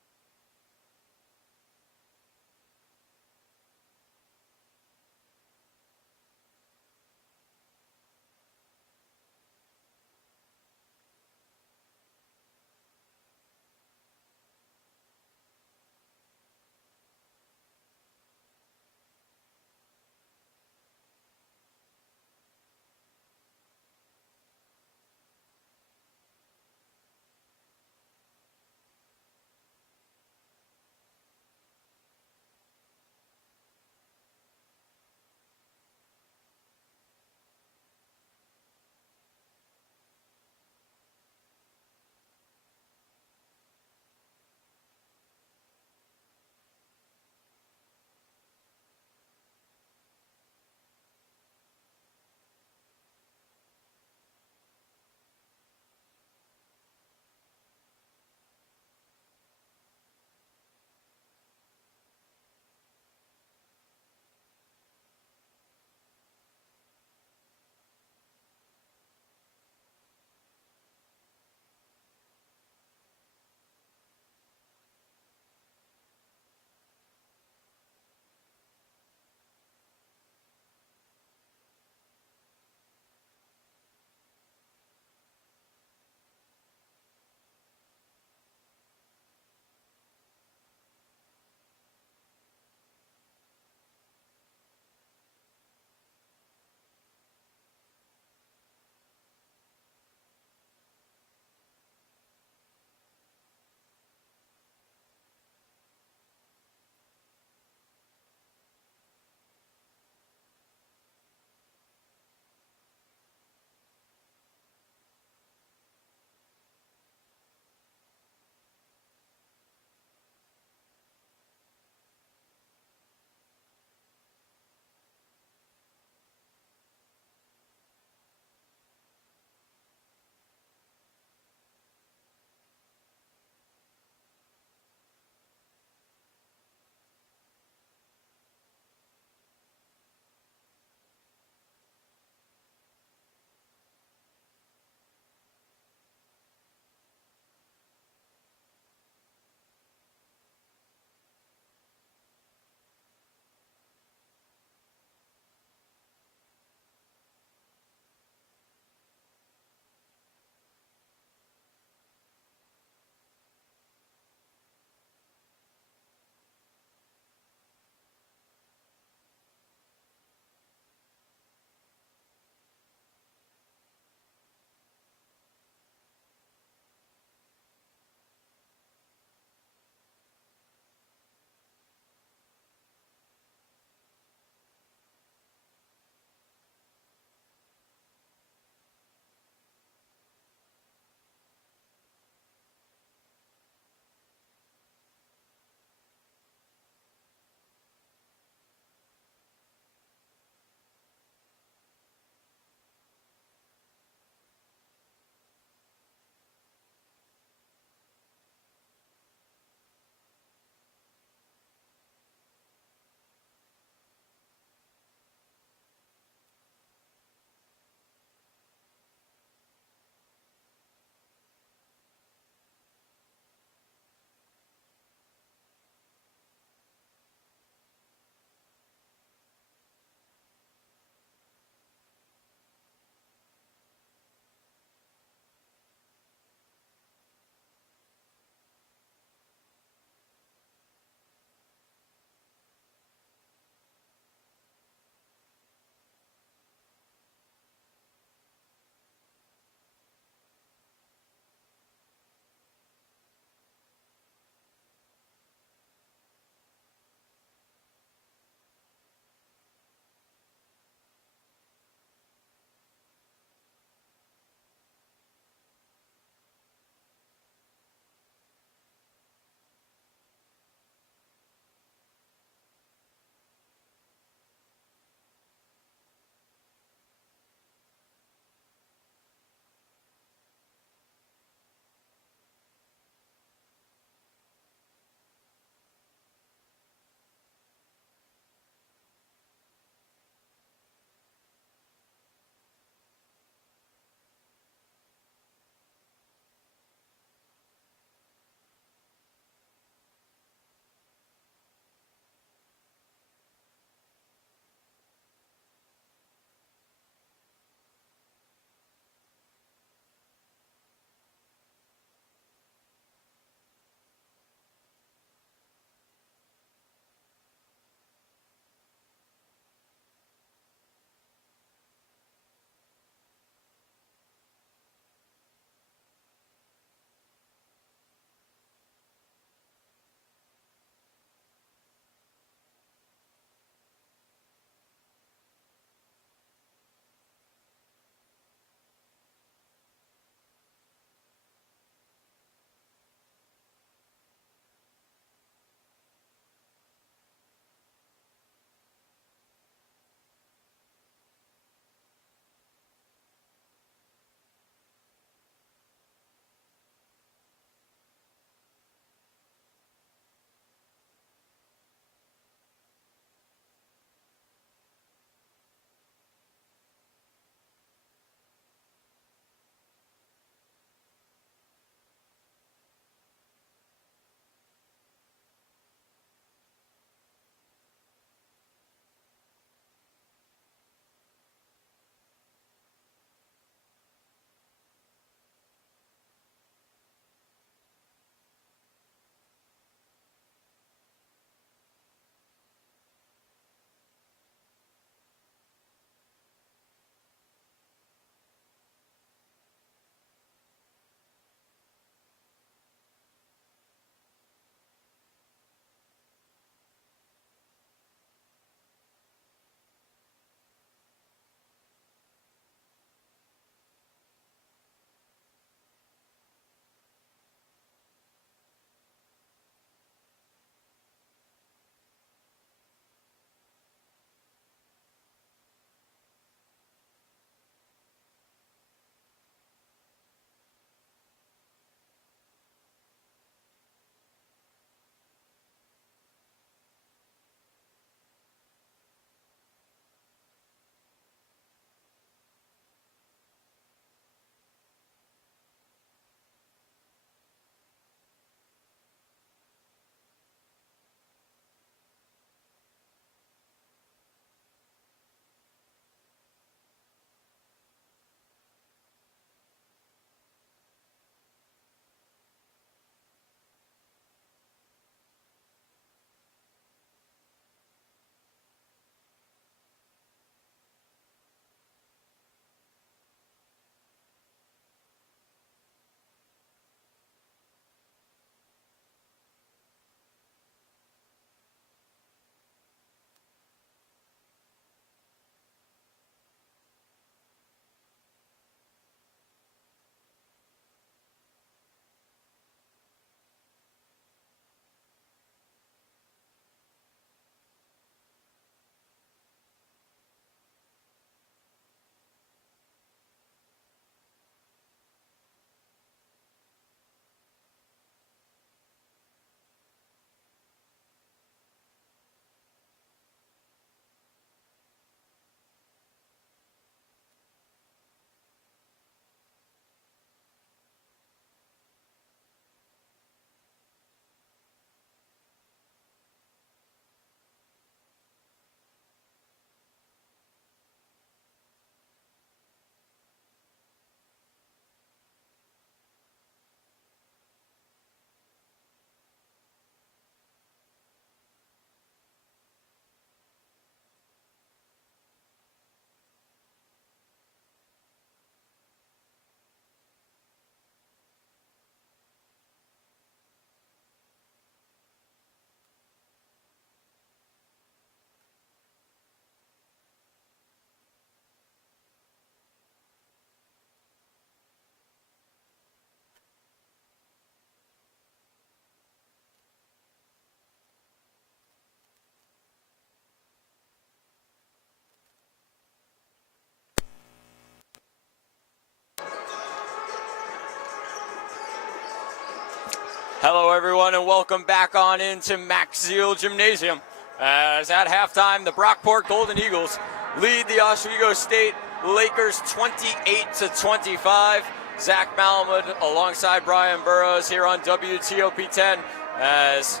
Hello, everyone, and welcome back on into Maxill Gymnasium. As at halftime, the Brockport Golden Eagles lead the Oswego State Lakers 28-25. Zach Malamud alongside Brian Burrows here on WTOP 10, as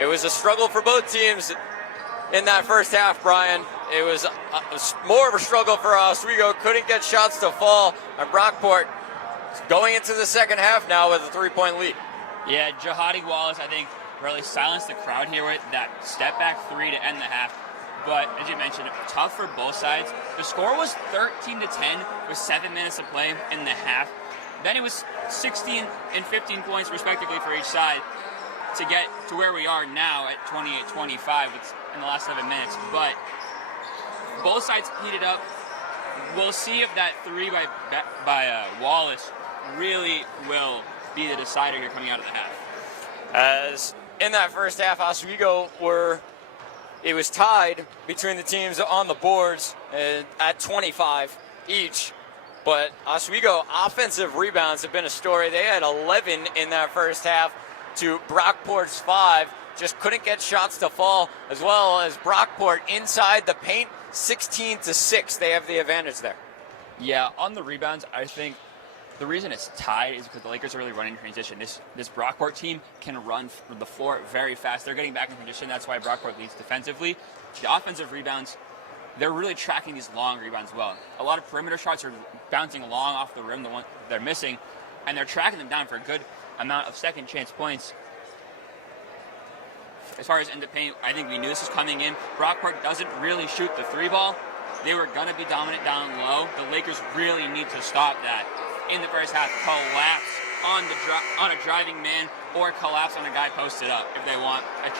it was a struggle for both teams in that first half, Brian. It was more of a struggle for Oswego. Couldn't get shots to fall, and Brockport going into the second half now with a 3-point lead. Yeah, Jihadi Wallace, I think, really silenced the crowd here with that step-back three to end the half. But, as you mentioned, tough for both sides. The score was 13-10 with 7 minutes to play in the half. Then it was 16 and 15 points, respectively, for each side to get to where we are now at 28-25 in the last 7 minutes. But both sides heated up. We'll see if that three by Wallace really will be the decider here coming out of the half. As in that first half, Oswego it was tied between the teams on the boards at 25 each. But Oswego offensive rebounds have been a story. They had 11 in that first half to Brockport's 5. Just couldn't get shots to fall, as well as Brockport inside the paint, 16-6. They have the advantage there. Yeah, on the rebounds, I think the reason it's tied is because the Lakers are really running transition. This Brockport team can run the floor very fast. They're getting back in transition. That's why Brockport leads defensively. The offensive rebounds, they're really tracking these long rebounds well. A lot of perimeter shots are bouncing long off the rim, the one they're missing, and they're tracking them down for a good amount of second chance points. As far as in the paint, I think we knew this was coming in. Brockport doesn't really shoot the three ball. They were going to be dominant down low. The Lakers really need to stop that. In the first half, collapse on a driving man or collapse on a guy posted up if they want a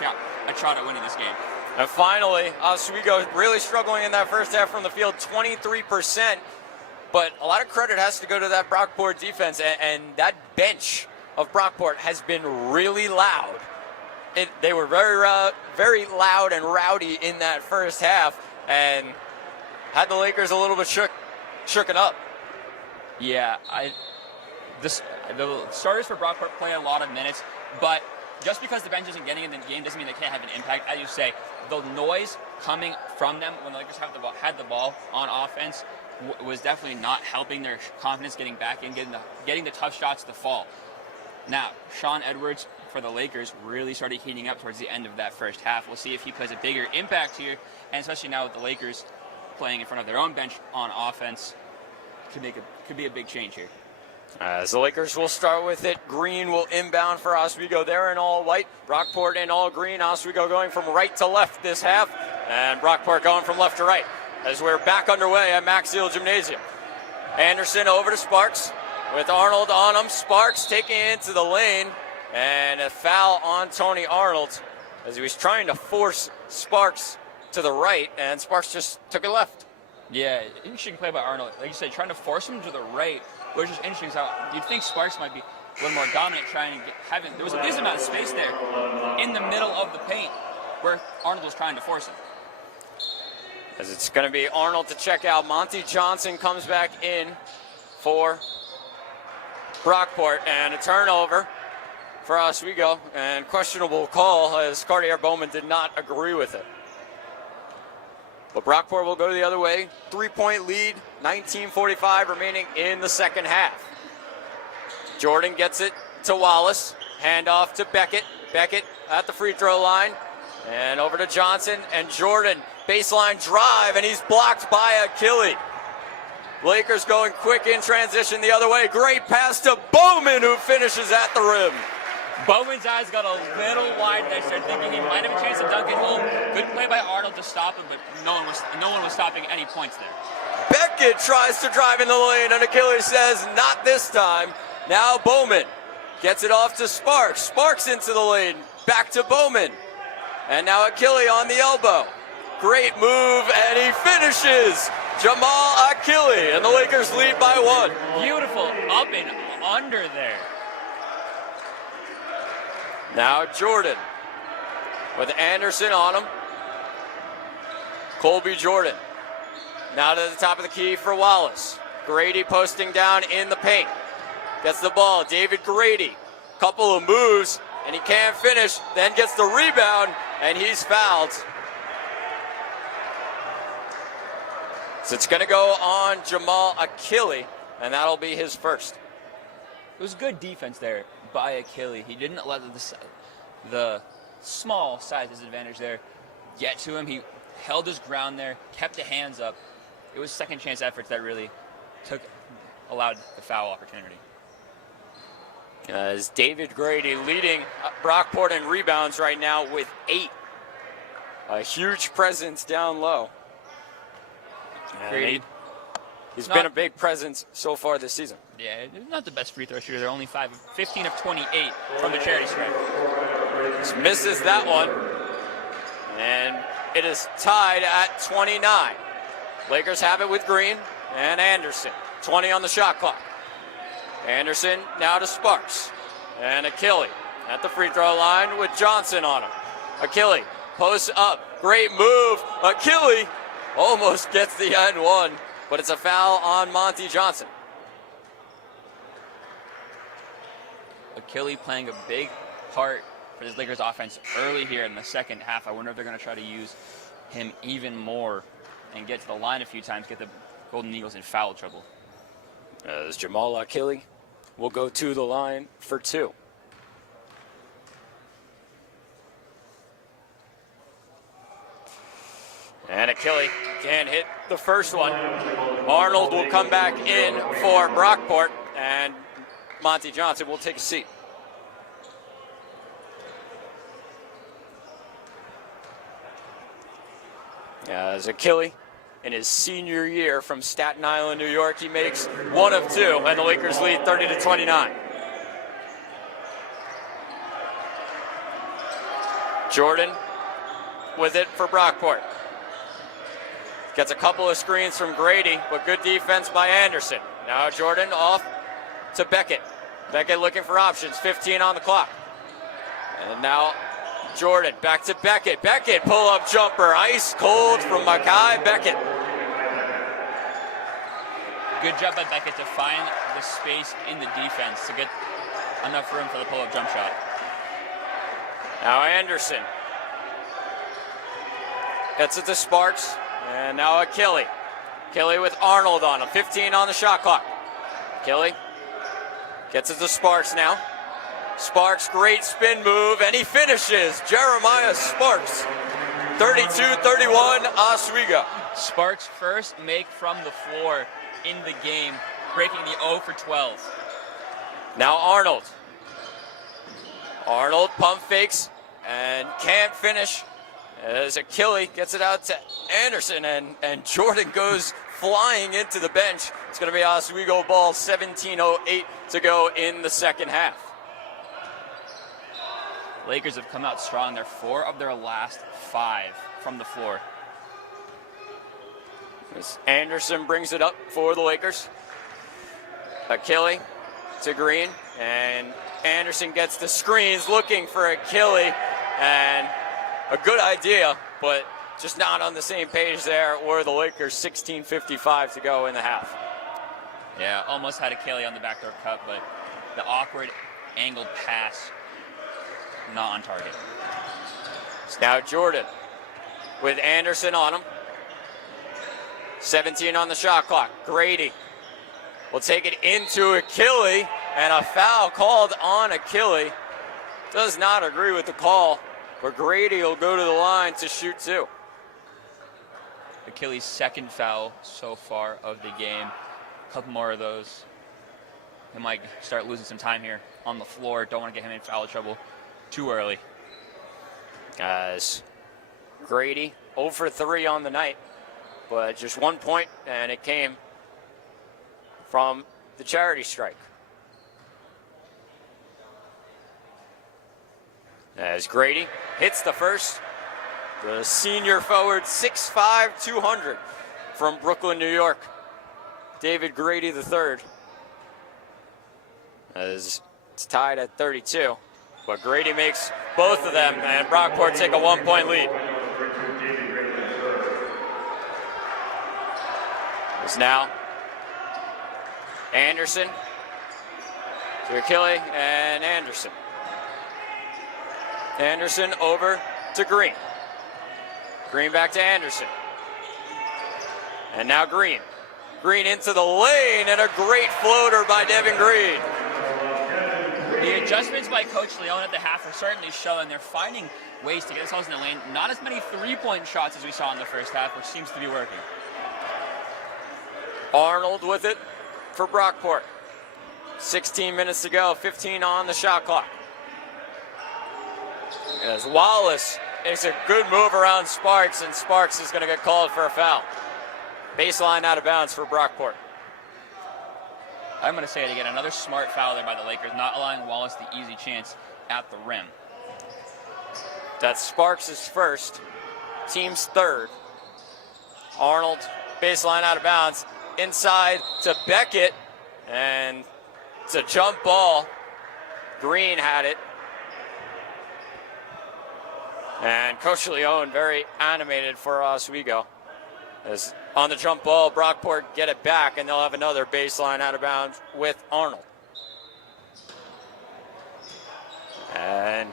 shot at winning this game. And finally, Oswego really struggling in that first half from the field, 23%. But a lot of credit has to go to that Brockport defense, and that bench of Brockport has been really loud. They were very loud and rowdy in that first half, and had the Lakers a little bit shooken up. Yeah, the starters for Brockport play a lot of minutes, but just because the bench isn't getting in the game doesn't mean they can't have an impact. As you say, the noise coming from them when the Lakers had the ball on offense was definitely not helping their confidence getting back in, getting the tough shots to fall. Now, Sean Edwards for the Lakers really started heating up towards the end of that first half. We'll see if he plays a bigger impact here, and especially now with the Lakers playing in front of their own bench on offense, could be a big change here. As the Lakers will start with it, Green will inbound for Oswego. They're in all white, Brockport in all green. Oswego going from right to left this half, and Brockport going from left to right. As we're back underway at Maxill Gymnasium. Anderson over to Sparks with Arnold on him. Sparks taking it into the lane, and a foul on Tony Arnold as he was trying to force Sparks to the right, and Sparks just took it left. Yeah, interesting play by Arnold. Like you said, trying to force him to the right, which is interesting. So you'd think Sparks might be a little more dominant, trying to there was a decent amount of space there in the middle of the paint where Arnold was trying to force him. As it's going to be Arnold to check out. Monty Johnson comes back in for Brockport, and a turnover for Oswego, and questionable call as Cartier Bowman did not agree with it. But Brockport will go the other way. 3-point lead, 19:45 remaining in the second half. Jordan gets it to Wallace. Handoff to Beckett. Beckett at the free throw line. And over to Johnson and Jordan. Baseline drive, and he's blocked by Achille. Lakers going quick in transition the other way. Great pass to Bowman, who finishes at the rim. Bowman's eyes got a little wide there, started thinking he might have a chance to dunk it home. Good play by Arnold to stop him, but no one was stopping any points there. Beckett tries to drive in the lane, and Achille says, not this time. Now Bowman gets it off to Sparks. Sparks into the lane, back to Bowman. And now Achille on the elbow. Great move, and he finishes. Jamal Achille, and the Lakers lead by 1. Beautiful up and under there. Now Jordan with Anderson on him. Colby Jordan. Now to the top of the key for Wallace. Grady posting down in the paint. Gets the ball. David Grady couple of moves, and he can't finish, then gets the rebound, and he's fouled. So it's going to go on Jamal Achille, and that'll be his first. It was good defense there by Achille. He didn't let the small size disadvantage there get to him. He held his ground there, kept the hands up. It was second chance efforts that really allowed the foul opportunity. As David Grady leading Brockport in rebounds right now with 8. A huge presence down low. Grady. He's been a big presence so far this season. Yeah, not the best free throw shooter. They're only 15 of 28 from the charity stripe. Just misses that one. And it is tied at 29. Lakers have it with Green and Anderson. 20 on the shot clock. Anderson now to Sparks. And Achille at the free throw line with Johnson on him. Achille posts up. Great move. Achille almost gets the end one, but it's a foul on Monty Johnson. Achille playing a big part for this Lakers offense early here in the second half. I wonder if they're going to try to use him even more and get to the line a few times, get the Golden Eagles in foul trouble. As Jamal Achille will go to the line for 2. And Achille can't hit the first one. Arnold will come back in for Brockport, and Monty Johnson will take a seat. As Achille, in his senior year from Staten Island, New York, he makes 1 of 2, and the Lakers lead 30-29. Jordan with it for Brockport. Gets a couple of screens from Grady, but good defense by Anderson. Now Jordan off to Beckett. Beckett looking for options, 15 on the clock. And now Jordan back to Beckett. Beckett pull-up jumper, ice cold from Makai Beckett. Good job by Beckett to find the space in the defense to get enough room for the pull-up jump shot. Now Anderson gets it to Sparks. And now Achille. Achille with Arnold on him. 15 on the shot clock. Achille gets it to Sparks now. Sparks, great spin move, and he finishes. Jeremiah Sparks. 32-31, Oswego. Sparks' first make from the floor in the game, breaking the 0 for 12. Now Arnold. Arnold pump fakes and can't finish. As Achille gets it out to Anderson, and Jordan goes flying into the bench. It's going to be Oswego ball, 17:08 to go in the second half. Lakers have come out strong. They're 4 of their last 5 from the floor. As Anderson brings it up for the Lakers. Achille to Green, and Anderson gets the screens looking for Achille, and a good idea, but just not on the same page there, or the Lakers 16:55 to go in the half. Yeah, almost had Achille on the backdoor cut, but the awkward angled pass not on target. It's now Jordan with Anderson on him. 17 on the shot clock. Grady will take it into Achille, and a foul called on Achille. Does not agree with the call. But Grady will go to the line to shoot 2. Achilles' second foul so far of the game. A couple more of those. He might start losing some time here on the floor. Don't want to get him in foul trouble too early. As Grady 0 for 3 on the night, but just 1 point, and it came from the charity strike. As Grady hits the first, the senior forward, 6'5", 200 from Brooklyn, New York, David Grady III. As it's tied at 32, but Grady makes both of them, and Brockport take a 1-point lead. It's now Anderson To Achille and Anderson. Anderson over to Green. Green back to Anderson. And now Green. Green into the lane, and a great floater by Devin Green. The adjustments by Coach Leone at the half are certainly showing. They're finding ways to get themselves in the lane. Not as many three-point shots as we saw in the first half, which seems to be working. Arnold with it for Brockport. 16 minutes to go, 15 on the shot clock. As Wallace makes a good move around Sparks, and Sparks is going to get called for a foul. Baseline out of bounds for Brockport. I'm going to say it again. Another smart foul there by the Lakers, not allowing Wallace the easy chance at the rim. That's Sparks' first, team's third. Arnold, baseline out of bounds. Inside to Beckett, and it's a jump ball. Green had it. And Coach Leone very animated for Oswego. As on the jump ball, Brockport get it back, and they'll have another baseline out of bounds with Arnold. And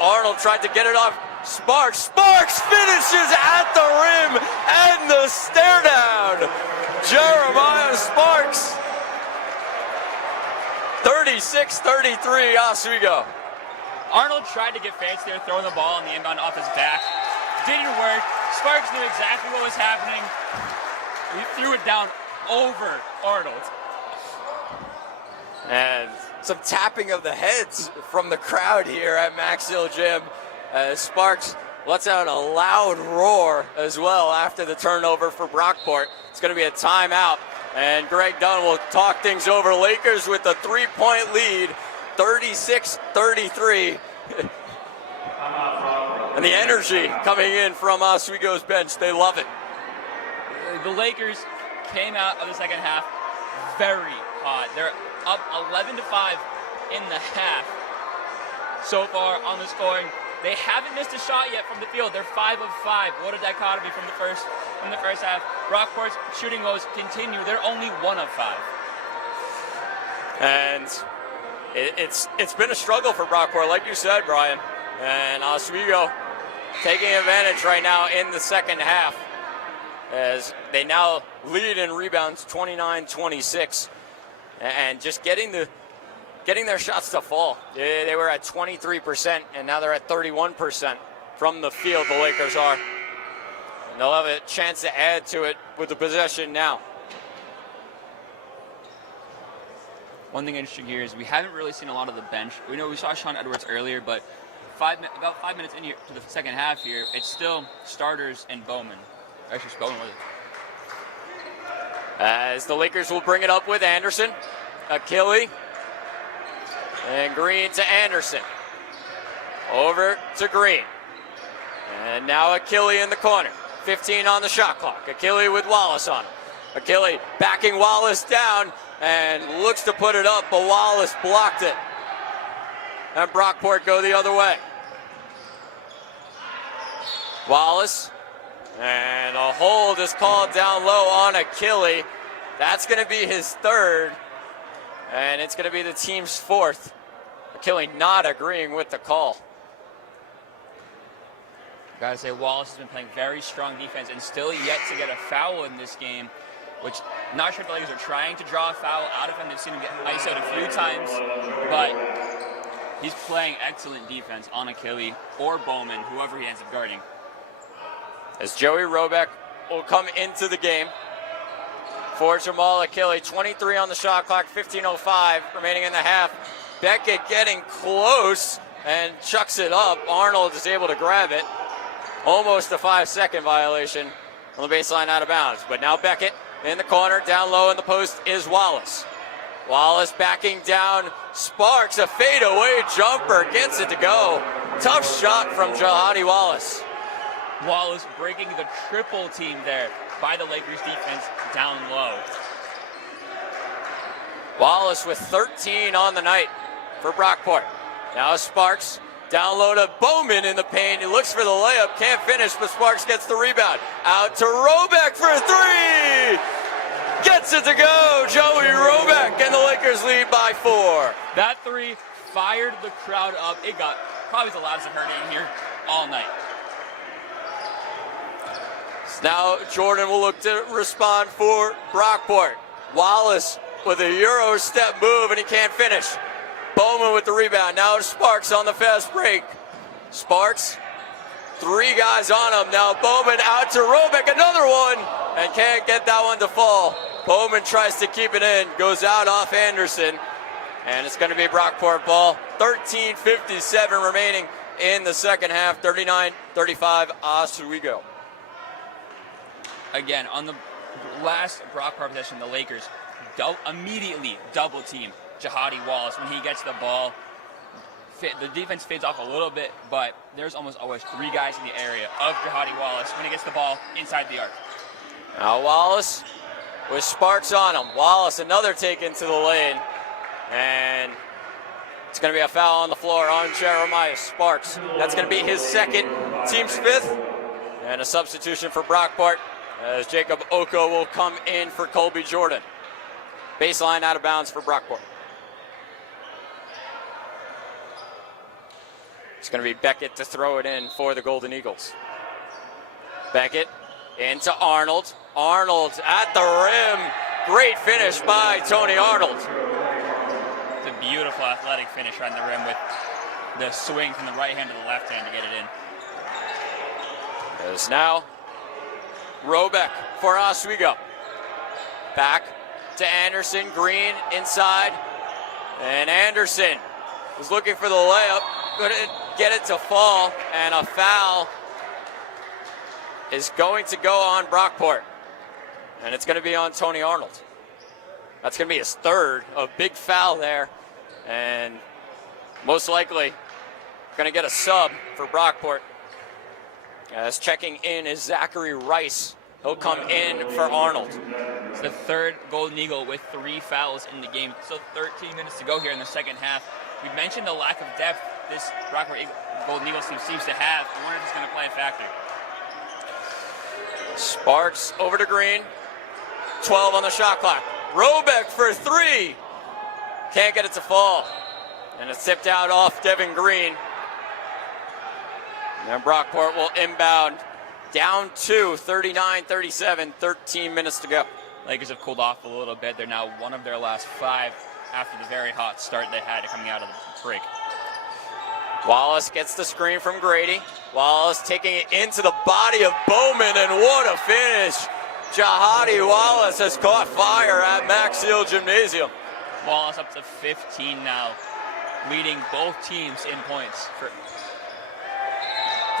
Arnold tried to get it off Sparks. Sparks finishes at the rim and the stare down. Jeremiah Sparks. 36-33 Oswego. Arnold tried to get fancy there, throwing the ball on the inbound off his back. Didn't work. Sparks knew exactly what was happening. He threw it down over Arnold. And some tapping of the heads from the crowd here at Max Hill Gym. Sparks lets out a loud roar as well after the turnover for Brockport. It's going to be a timeout, and Greg Dunn will talk things over. Lakers with a three-point lead, 36-33. And the energy coming in from Oswego's bench, they love it. The Lakers came out of the second half very hot. They're up 11-5 in the half so far on the scoring. They haven't missed a shot yet from the field. They're 5 of 5. What a dichotomy from the first half. Brockport's shooting woes continue. They're only 1 of 5. And it's been a struggle for Brockport, like you said, Brian. And Oswego taking advantage right now in the second half, as they now lead in rebounds 29-26, and just getting their shots to fall. They were at 23%, and now they're at 31% from the field, the Lakers are. And they'll have a chance to add to it with the possession now. One thing interesting here is we haven't really seen a lot of the bench. We know we saw Sean Edwards earlier, but about 5 minutes in here to the second half here, it's still starters and Bowman. Actually, Bowman was it? As the Lakers will bring it up with Anderson, Achille, and Green to Anderson. Over to Green. And now Achille in the corner. 15 on the shot clock. Achille with Wallace on him. Achille backing Wallace down and looks to put it up, but Wallace blocked it. And Brockport go the other way. Wallace, and a hold is called down low on Achille. That's going to be his third, and it's going to be the team's fourth. Achille not agreeing with the call. Gotta say, Wallace has been playing very strong defense and still yet to get a foul in this game, which not sure if the Lakers are trying to draw a foul out of him. They've seen him get ISO'd a few times, but he's playing excellent defense on Achille or Bowman, whoever he ends up guarding. As Joey Robeck will come into the game for Jamal Achille. 23 on the shot clock, 15:05 remaining in the half. Beckett getting close and chucks it up. Arnold is able to grab it. Almost a 5-second violation on the baseline out of bounds. But now Beckett in the corner, down low in the post is Wallace. Wallace backing down. Sparks, a fadeaway jumper, gets it to go. Tough shot from Jahadi Wallace. Wallace breaking the triple team there by the Lakers defense down low. Wallace with 13 on the night for Brockport. Now Sparks down low to Bowman in the paint. He looks for the layup, can't finish, but Sparks gets the rebound. Out to Robeck for a three. Gets gets it to go. Joey Robeck, and the Lakers lead by 4. That three fired the crowd up. It got probably the loudest I've heard it in here all night. Now Jordan will look to respond for Brockport. Wallace with a Euro step move, and he can't finish. Bowman with the rebound. Now it's Sparks on the fast break. Sparks, 3 guys on him. Now Bowman out to Robeck, another one, and can't get that one to fall. Bowman tries to keep it in, goes out off Anderson, and it's going to be Brockport ball. 13:57 remaining in the second half. 39-35 Oswego. Again, on the last Brockport possession, the Lakers immediately double team Jahadi Wallace when he gets the ball. The defense fades off a little bit, but there's almost always 3 guys in the area of Jahadi Wallace when he gets the ball inside the arc. Now Wallace with Sparks on him. Wallace, another take into the lane, and it's going to be a foul on the floor on Jeremiah Sparks. That's going to be his second, team's 5th, and a substitution for Brockport as Jacob Oko will come in for Colby Jordan. Baseline out of bounds for Brockport. It's going to be Beckett to throw it in for the Golden Eagles. Beckett into Arnold. Arnold at the rim. Great finish by Tony Arnold. It's a beautiful athletic finish on the rim with the swing from the right hand to the left hand to get it in. There's now Robeck for Oswego. Back to Anderson. Green inside. And Anderson was looking for the layup. Couldn't get it to fall. And a foul is going to go on Brockport. And it's going to be on Tony Arnold. That's going to be his 3rd. A big foul there. And most likely going to get a sub for Brockport. As checking in is Zachary Rice. He'll come in for Arnold. It's the 3rd Golden Eagle with 3 fouls in the game. Still 13 minutes to go here in the second half. We mentioned the lack of depth this Brockport Golden Eagles team seems to have. I wonder if it's going to play a factor. Sparks over to Green. 12 on the shot clock. Robeck for 3. Can't get it to fall. And it's tipped out off Devin Green. And Brockport will inbound down 2, 39-37, 13 minutes to go. Lakers have cooled off a little bit. They're now one of their last 5 after the very hot start they had coming out of the break. Wallace gets the screen from Grady. Wallace taking it into the body of Bowman, and what a finish. Jahadi Wallace has caught fire at Max Hill Gymnasium. Wallace up to 15 now, leading both teams in points.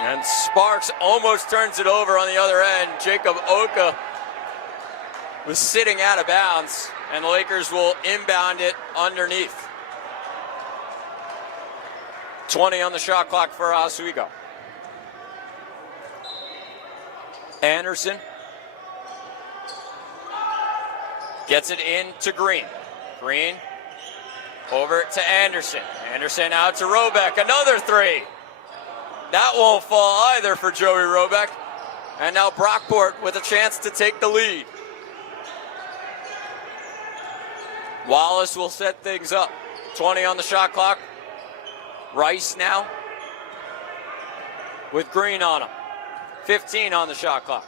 And Sparks almost turns it over on the other end. Jacob Oka was sitting out of bounds, and the Lakers will inbound it underneath. 20 on the shot clock for Oswego. Anderson gets it in to Green. Green over to Anderson. Anderson out to Robeck. Another 3. That won't fall either for Joey Robeck. And now Brockport with a chance to take the lead. Wallace will set things up. 20 on the shot clock. Rice now with Green on him. 15 on the shot clock.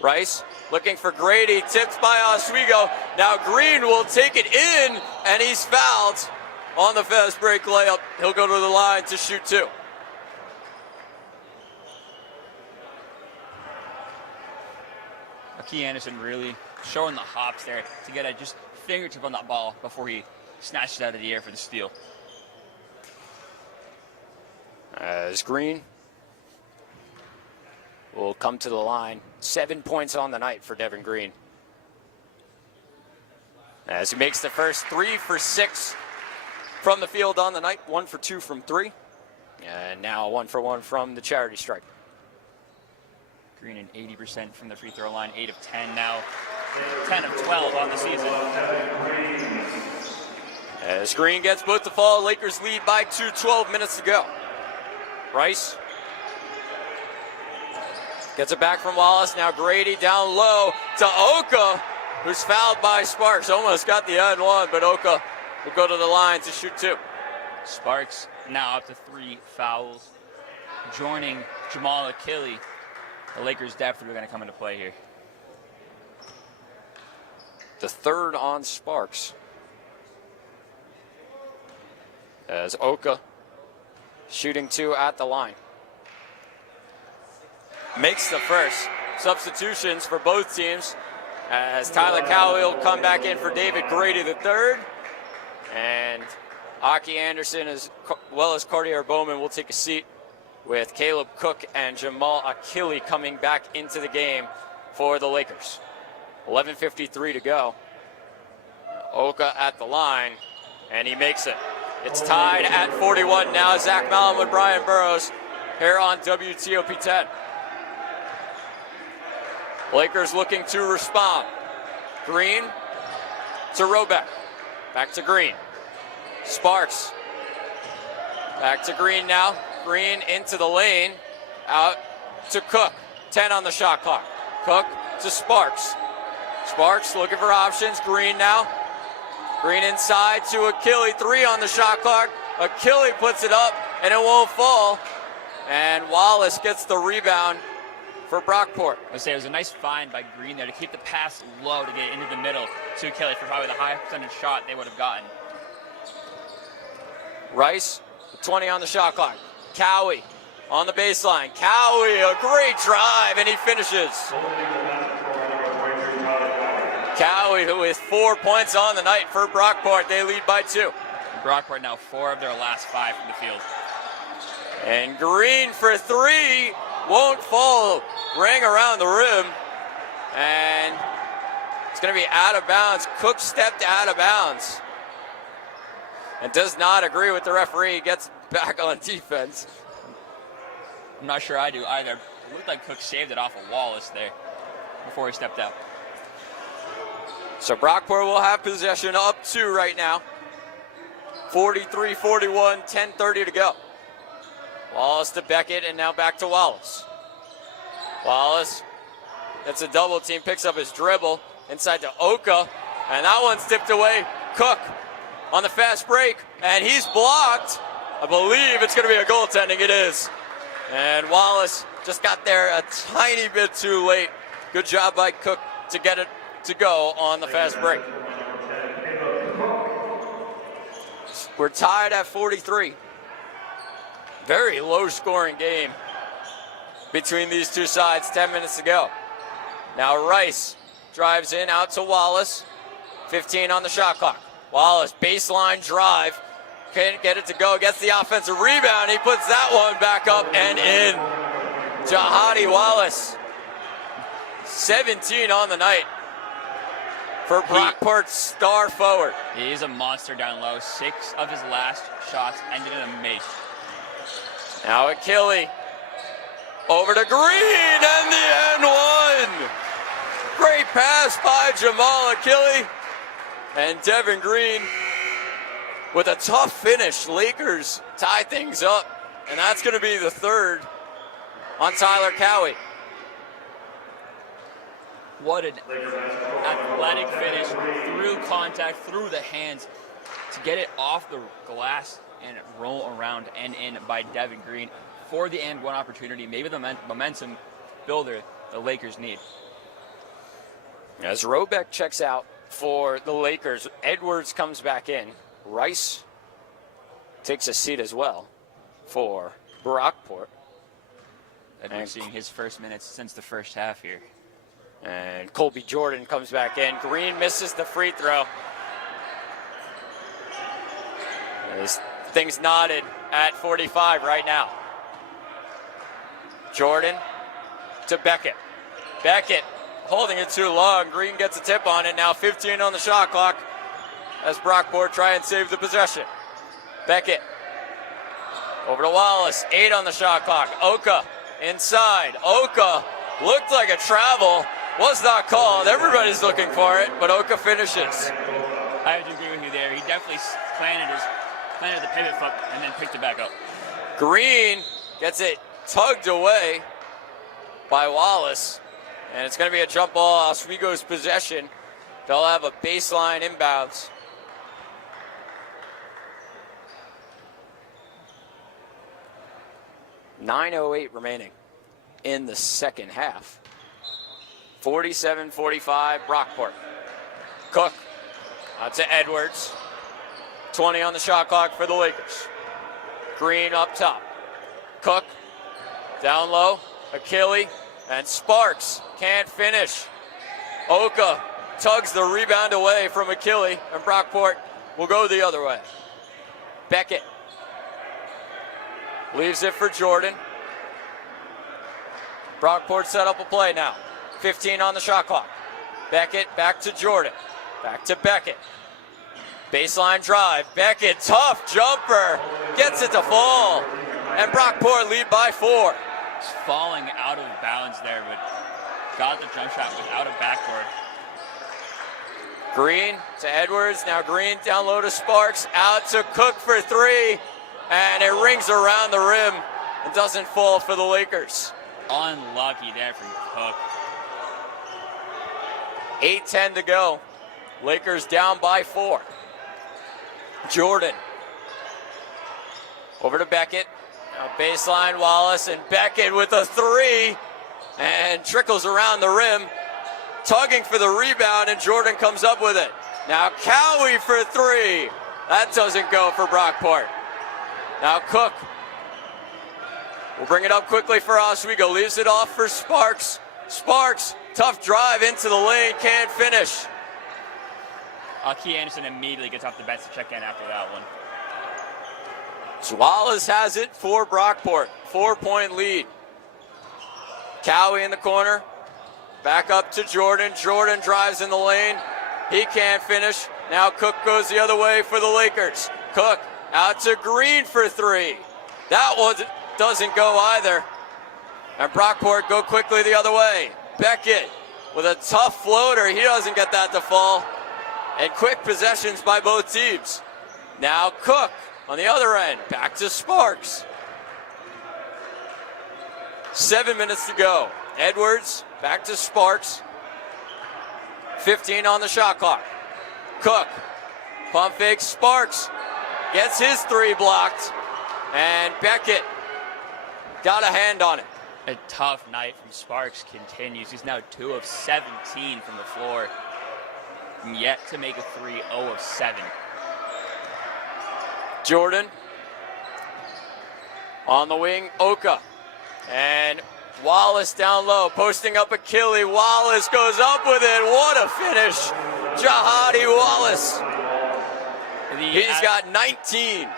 Rice looking for Grady, tipped by Oswego. Now Green will take it in, and he's fouled on the fast break layup. He'll go to the line to shoot 2. Key Anderson really showing the hops there to get a just fingertip on that ball before he snatched it out of the air for the steal. As Green will come to the line. 7 points on the night for Devin Green. As he makes the first 3 for 6 from the field on the night. 1 for 2 from 3. And now 1 for 1 from the charity stripe. Green at 80% from the free throw line, 8 of 10 now, 10 of 12 on the season. As Green gets both to fall, Lakers lead by 2, 12 minutes to go. Rice gets it back from Wallace. Now Grady down low to Oka. who's fouled by Sparks. Almost got the and one, but Oka will go to the line to shoot 2. Sparks now up to 3 fouls, joining Jamal Achille. The Lakers definitely are going to come into play here. The third on Sparks. As Oka shooting 2 at the line. Makes the first. Substitutions for both teams as Tyler Cowie will come back in for David Grady III. And Aki Anderson as well as Cartier Bowman will take a seat with Caleb Cook and Jamal Achille coming back into the game for the Lakers. 11:53 to go. Oka at the line, and he makes it. It's tied at 41 now. Zach Mallon with Brian Burrows here on WTOP 10. Lakers looking to respond. Green to Robeck. Back to Green. Sparks. Back to Green now. Green into the lane. Out to Cook. 10 on the shot clock. Cook to Sparks. Sparks looking for options. Green now. Green inside to Achille. 3 on the shot clock. Achille puts it up and it won't fall. And Wallace gets the rebound for Brockport. I say it was a nice find by Green there to keep the pass low to get into the middle to Achille for probably the highest percentage shot they would have gotten. Rice, 20 on the shot clock. Cowie on the baseline. Cowie, a great drive, and he finishes. Cowie with 4 points on the night for Brockport. They lead by 2. Brockport now 4 of their last 5 from the field. And Green for 3. Won't fall. Ring around the rim. And it's going to be out of bounds. Cook stepped out of bounds. And does not agree with the referee. Gets back on defense. I'm not sure I do either. It looked like Cook saved it off of Wallace there before he stepped out. So Brockport will have possession up 2 right now. 43-41, 10:30 to go. Wallace to Beckett, and now back to Wallace. Wallace gets a double team, picks up his dribble inside to Oka, and that one's tipped away. Cook on the fast break, and he's blocked. I believe it's going to be a goaltending. It is. And Wallace just got there a tiny bit too late. Good job by Cook to get it to go on the fast break. We're tied at 43. Very low scoring game between these two sides. 10 minutes to go. Now Rice drives in out to Wallace. 15 on the shot clock. Wallace baseline drive. Can't get it to go. Gets the offensive rebound. He puts that one back up and in. Jahadi Wallace. 17 on the night for Brockport's star forward. He is a monster down low. 6 of his last shots ended in a make. Now Achille over to Green and the N1. Great pass by Jamal Achille. And Devin Green with a tough finish. Lakers tie things up. And that's going to be the third on Tyler Cowie. What an athletic finish through contact, through the hands, to get it off the glass and roll around and in by Devin Green for the and one opportunity. Maybe the momentum builder the Lakers need. As Robeck checks out for the Lakers, Edwards comes back in. Rice takes a seat as well for Brockport. Edwards seeing his first minutes since the first half here. And Colby Jordan comes back in. Green misses the free throw. This thing's knotted at 45 right now. Jordan to Beckett. Beckett holding it too long. Green gets a tip on it. Now 15 on the shot clock as Brockport try and save the possession. Beckett over to Wallace. 8 on the shot clock. Oka inside. Oka looked like a travel. Was not called. Everybody's looking for it, but Oka finishes. I have to agree with you there. He definitely planted the pivot foot and then picked it back up. Green gets it tugged away by Wallace, and it's going to be a jump ball. Oswego's possession They'll have a baseline inbounds. .908 remaining in the second half. 47-45, Brockport. Cook out to Edwards. 20 on the shot clock for the Lakers. Green up top. Cook down low. Achille and Sparks can't finish. Oka tugs the rebound away from Achille, and Brockport will go the other way. Beckett leaves it for Jordan. Brockport set up a play now. 15 on the shot clock. Beckett back to Jordan. Back to Beckett. Baseline drive. Beckett, tough jumper. Gets it to fall. And Brockport lead by 4. He's falling out of bounds there, but got the jump shot without a backboard. Green to Edwards. Now Green down low to Sparks. Out to Cook for 3. And it rings around the rim and doesn't fall for the Lakers. Unlucky there from Cook. 8:10 to go. Lakers down by 4. Jordan. Over to Beckett. Now baseline Wallace, and Beckett with a 3. And trickles around the rim. Tugging for the rebound, and Jordan comes up with it. Now Cowie for 3. That doesn't go for Brockport. Now Cook will bring it up quickly for Oswego. Leaves it off for Sparks. Sparks, tough drive into the lane, can't finish. Key Anderson immediately gets off the bench to check in after that one. Wallace has it for Brockport. 4-point lead. Cowie in the corner. Back up to Jordan. Jordan drives in the lane. He can't finish. Now Cook goes the other way for the Lakers. Cook out to Green for 3. That one doesn't go either. And Brockport go quickly the other way. Beckett with a tough floater. He doesn't get that to fall. And quick possessions by both teams. Now Cook on the other end. Back to Sparks. 7 minutes to go. Edwards back to Sparks. 15 on the shot clock. Cook. Pump fake. Sparks gets his 3 blocked. And Beckett got a hand on it. A tough night from Sparks continues. He's now 2 of 17 from the floor. And yet to make a 3, 0 of 7. Jordan on the wing, Oka. And Wallace down low, posting up Achille. Wallace goes up with it. What a finish. Jahadi Wallace. He's got 19.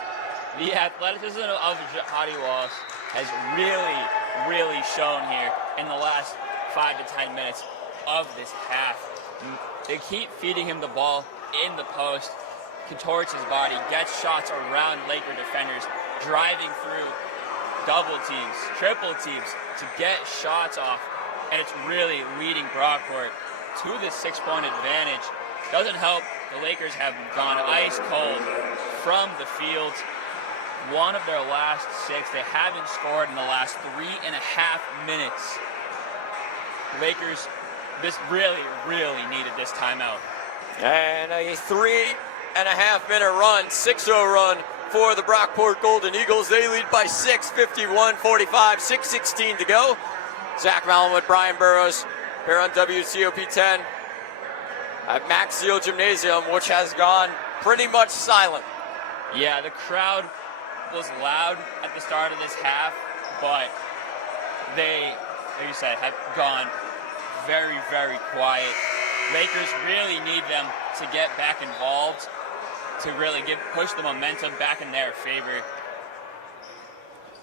The athleticism of Jahadi Wallace has really shown here in the last 5 to 10 minutes of this half. They keep feeding him the ball in the post, contorts his body, gets shots around Laker defenders, driving through double teams, triple teams to get shots off, and it's really leading Brockport to the 6-point advantage. Doesn't help, the Lakers have gone ice cold from the field. One of their last 6, they haven't scored in the last 3.5 minutes. The Lakers this really needed this timeout. And a 3.5 minute run, 6-0 run for the Brockport Golden Eagles. They lead by 6, 51-45, 6:16 to go. Zach Mallon with Brian Burrows here on WCOP 10 at Max Seal Gymnasium, which has gone pretty much silent. Yeah, the crowd was loud at the start of this half, but they, like you said, have gone very quiet. Lakers really need them to get back involved, to really push the momentum back in their favor.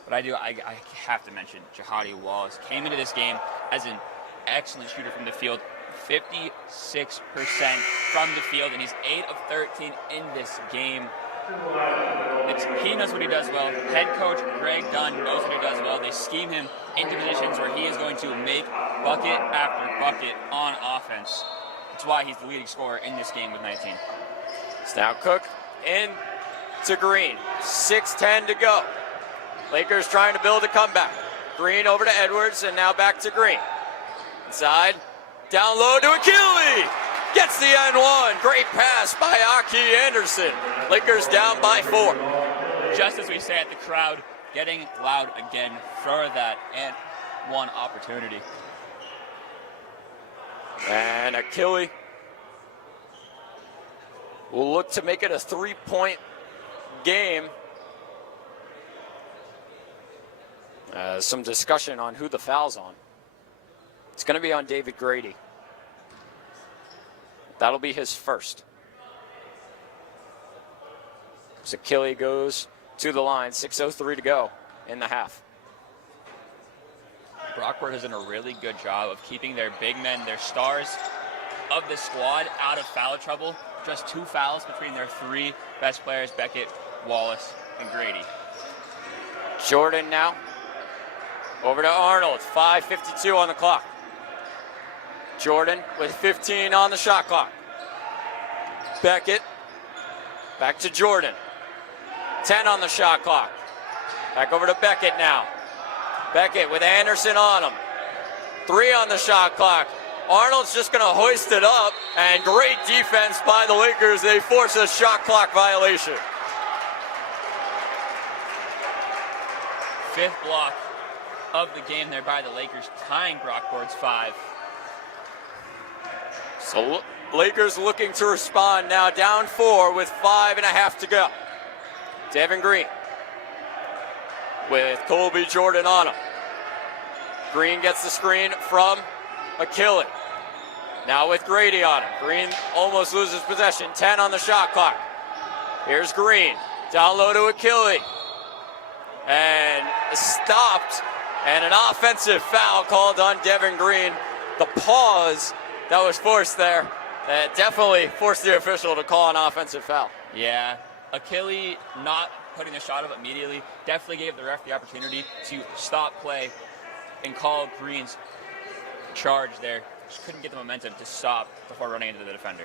But I have to mention Jahadi Wallace came into this game as an excellent shooter from the field, 56% from the field, and he's 8 of 13 in this game. He knows what he does well. Head coach Greg Dunn knows what he does well. They scheme him into positions where he is going to make bucket after bucket on offense. That's why he's the leading scorer in this game with 19. It's now Cook in to Green. 6:10 to go. Lakers trying to build a comeback. Green over to Edwards, and now back to Green. Inside, down low to Achille. Gets the N1. Great pass by Aki Anderson. Lakers down by 4. Just as we say it, the crowd getting loud again for that and one opportunity. And Achille will look to make it a 3-point game. Some discussion on who the foul's on. It's going to be on David Grady. That'll be his first. So Achille goes to the line, 6:03 to go in the half. Brockport has done a really good job of keeping their big men, their stars of the squad, out of foul trouble. Just 2 fouls between their 3 best players, Beckett, Wallace, and Grady. Jordan now over to Arnold, 5:52 on the clock. Jordan with 15 on the shot clock. Beckett back to Jordan, 10 on the shot clock. Back over to Beckett now. Beckett with Anderson on him. 3 on the shot clock. Arnold's just going to hoist it up, and great defense by the Lakers. They force a shot clock violation. 5th block of the game there by the Lakers, tying Brockport's 5. So Lakers looking to respond now, down 4 with 5.5 to go. Devin Green with Colby Jordan on him. Green gets the screen from Achille. Now with Grady on him. Green almost loses possession. 10 on the shot clock. Here's Green. Down low to Achille. And stopped. And an offensive foul called on Devin Green. The pause that was forced there, that definitely forced the official to call an offensive foul. Yeah, Achille not putting the shot up immediately definitely gave the ref the opportunity to stop play and call Green's charge there. Just couldn't get the momentum to stop before running into the defender.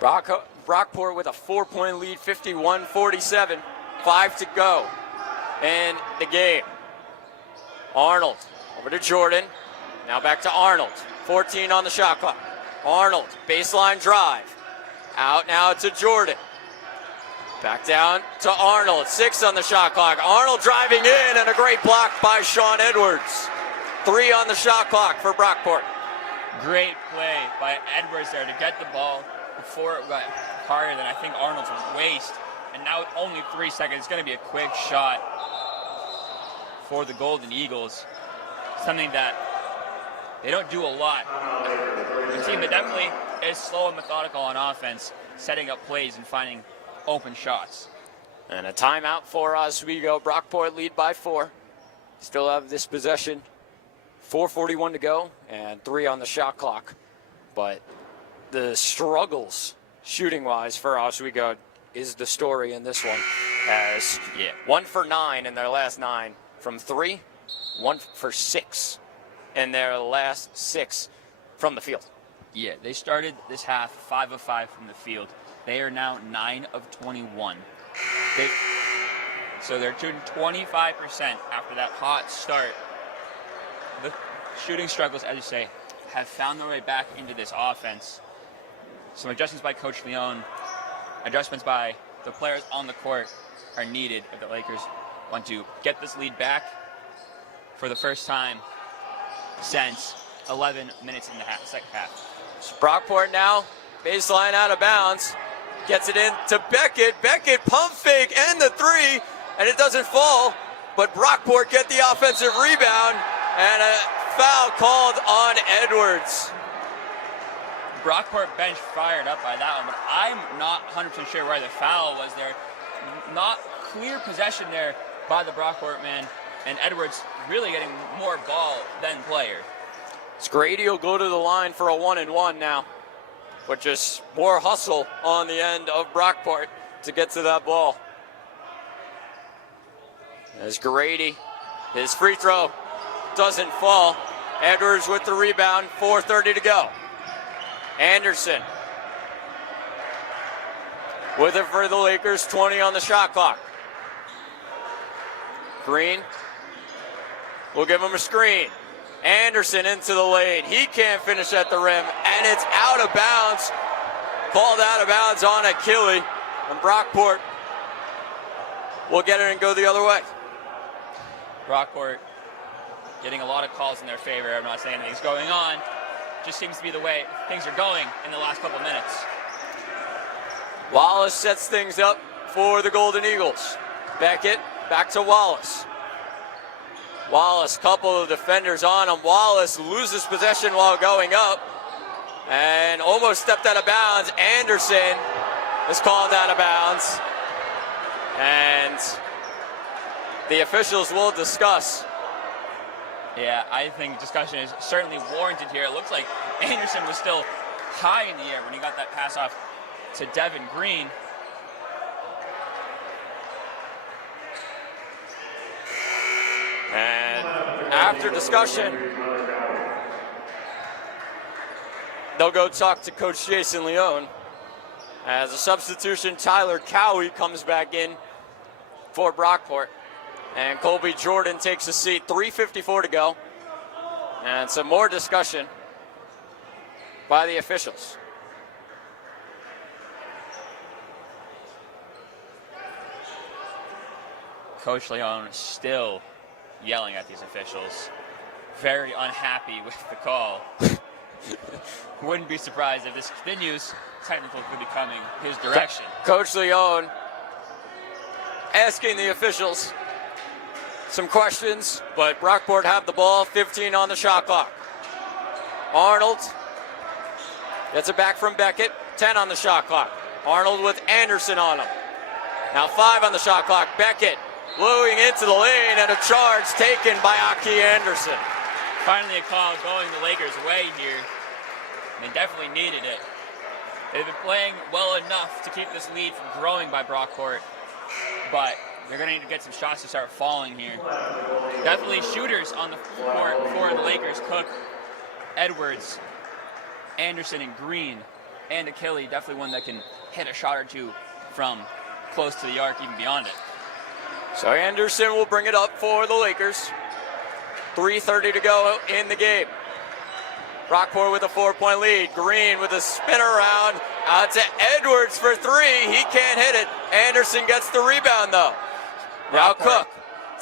Brockport with a 4-point lead, 51-47. 5 to go in the game. Arnold over to Jordan. Now back to Arnold. 14 on the shot clock. Arnold, baseline drive. Out now to Jordan. Back down to Arnold. 6 on the shot clock. Arnold driving in, and a great block by Sean Edwards. 3 on the shot clock for Brockport. Great play by Edwards there to get the ball before it got higher than I think Arnold's waist. And now with only 3 seconds, it's going to be a quick shot for the Golden Eagles. Something that they don't do a lot. The team that definitely is slow and methodical on offense, setting up plays and finding open shots. And a timeout for Oswego. Brockport lead by 4. Still have this possession. 4:41 to go and 3 on the shot clock. But the struggles shooting-wise for Oswego is the story in this one. As 1 for 9 in their last 9 from 3, 1 for 6 in their last 6 from the field. Yeah, they started this half 5 of 5 from the field. They are now 9 of 21. So they're shooting 25% after that hot start. The shooting struggles, as you say, have found their way back into this offense. Some adjustments by Coach Leone, adjustments by the players on the court are needed if the Lakers want to get this lead back for the first time since 11 minutes in the second half. So Brockport now, baseline out of bounds, gets it in to Beckett. Beckett pump fake and the 3, and it doesn't fall, but Brockport get the offensive rebound, and a foul called on Edwards. Brockport bench fired up by that one, but I'm not 100% sure why the foul was there. Not clear possession there by the Brockport man, and Edwards really getting more ball than player. Grady will go to the line for a 1-and-1 now, but just more hustle on the end of Brockport to get to that ball. As Grady, his free throw doesn't fall. Edwards with the rebound, 4:30 to go. Anderson with it for the Lakers, 20 on the shot clock. Green will give him a screen. Anderson into the lane. He can't finish at the rim, and it's out out of bounds. Called out of bounds on Achille. And Brockport will get it and go the other way. Brockport getting a lot of calls in their favor. I'm not saying anything's going on. Just seems to be the way things are going in the last couple minutes. Wallace sets things up for the Golden Eagles. Beckett back to Wallace. Wallace, couple of defenders on him. Wallace loses possession while going up and almost stepped out of bounds. Anderson is called out of bounds. And the officials will discuss. Yeah, I think discussion is certainly warranted here. It looks like Anderson was still high in the air when he got that pass off to Devin Green. And after discussion, they'll go talk to Coach Jason Leone. As a substitution, Tyler Cowie comes back in for Brockport. And Colby Jordan takes a seat. 3:54 to go. And some more discussion by the officials. Coach Leone still yelling at these officials. Very unhappy with the call. Wouldn't be surprised if this continues. Technical could be coming his direction. Coach Leone asking the officials some questions, but Brockport have the ball, 15 on the shot clock. Arnold gets it back from Beckett, 10 on the shot clock. Arnold with Anderson on him. Now 5 on the shot clock. Beckett gluing into the lane and a charge taken by Aki Anderson. Finally a call going the Lakers' way here. They definitely needed it. They've been playing well enough to keep this lead from growing by Brockport, but they're going to need to get some shots to start falling here. Definitely shooters on the court for the Lakers. Cook, Edwards, Anderson, and Green, and Achille. Definitely one that can hit a shot or two from close to the arc, even beyond it. So Anderson will bring it up for the Lakers. 3:30 to go in the game. Brockport with a 4-point lead. Green with a spin around out to Edwards for 3. He can't hit it. Anderson gets the rebound though. Now Cook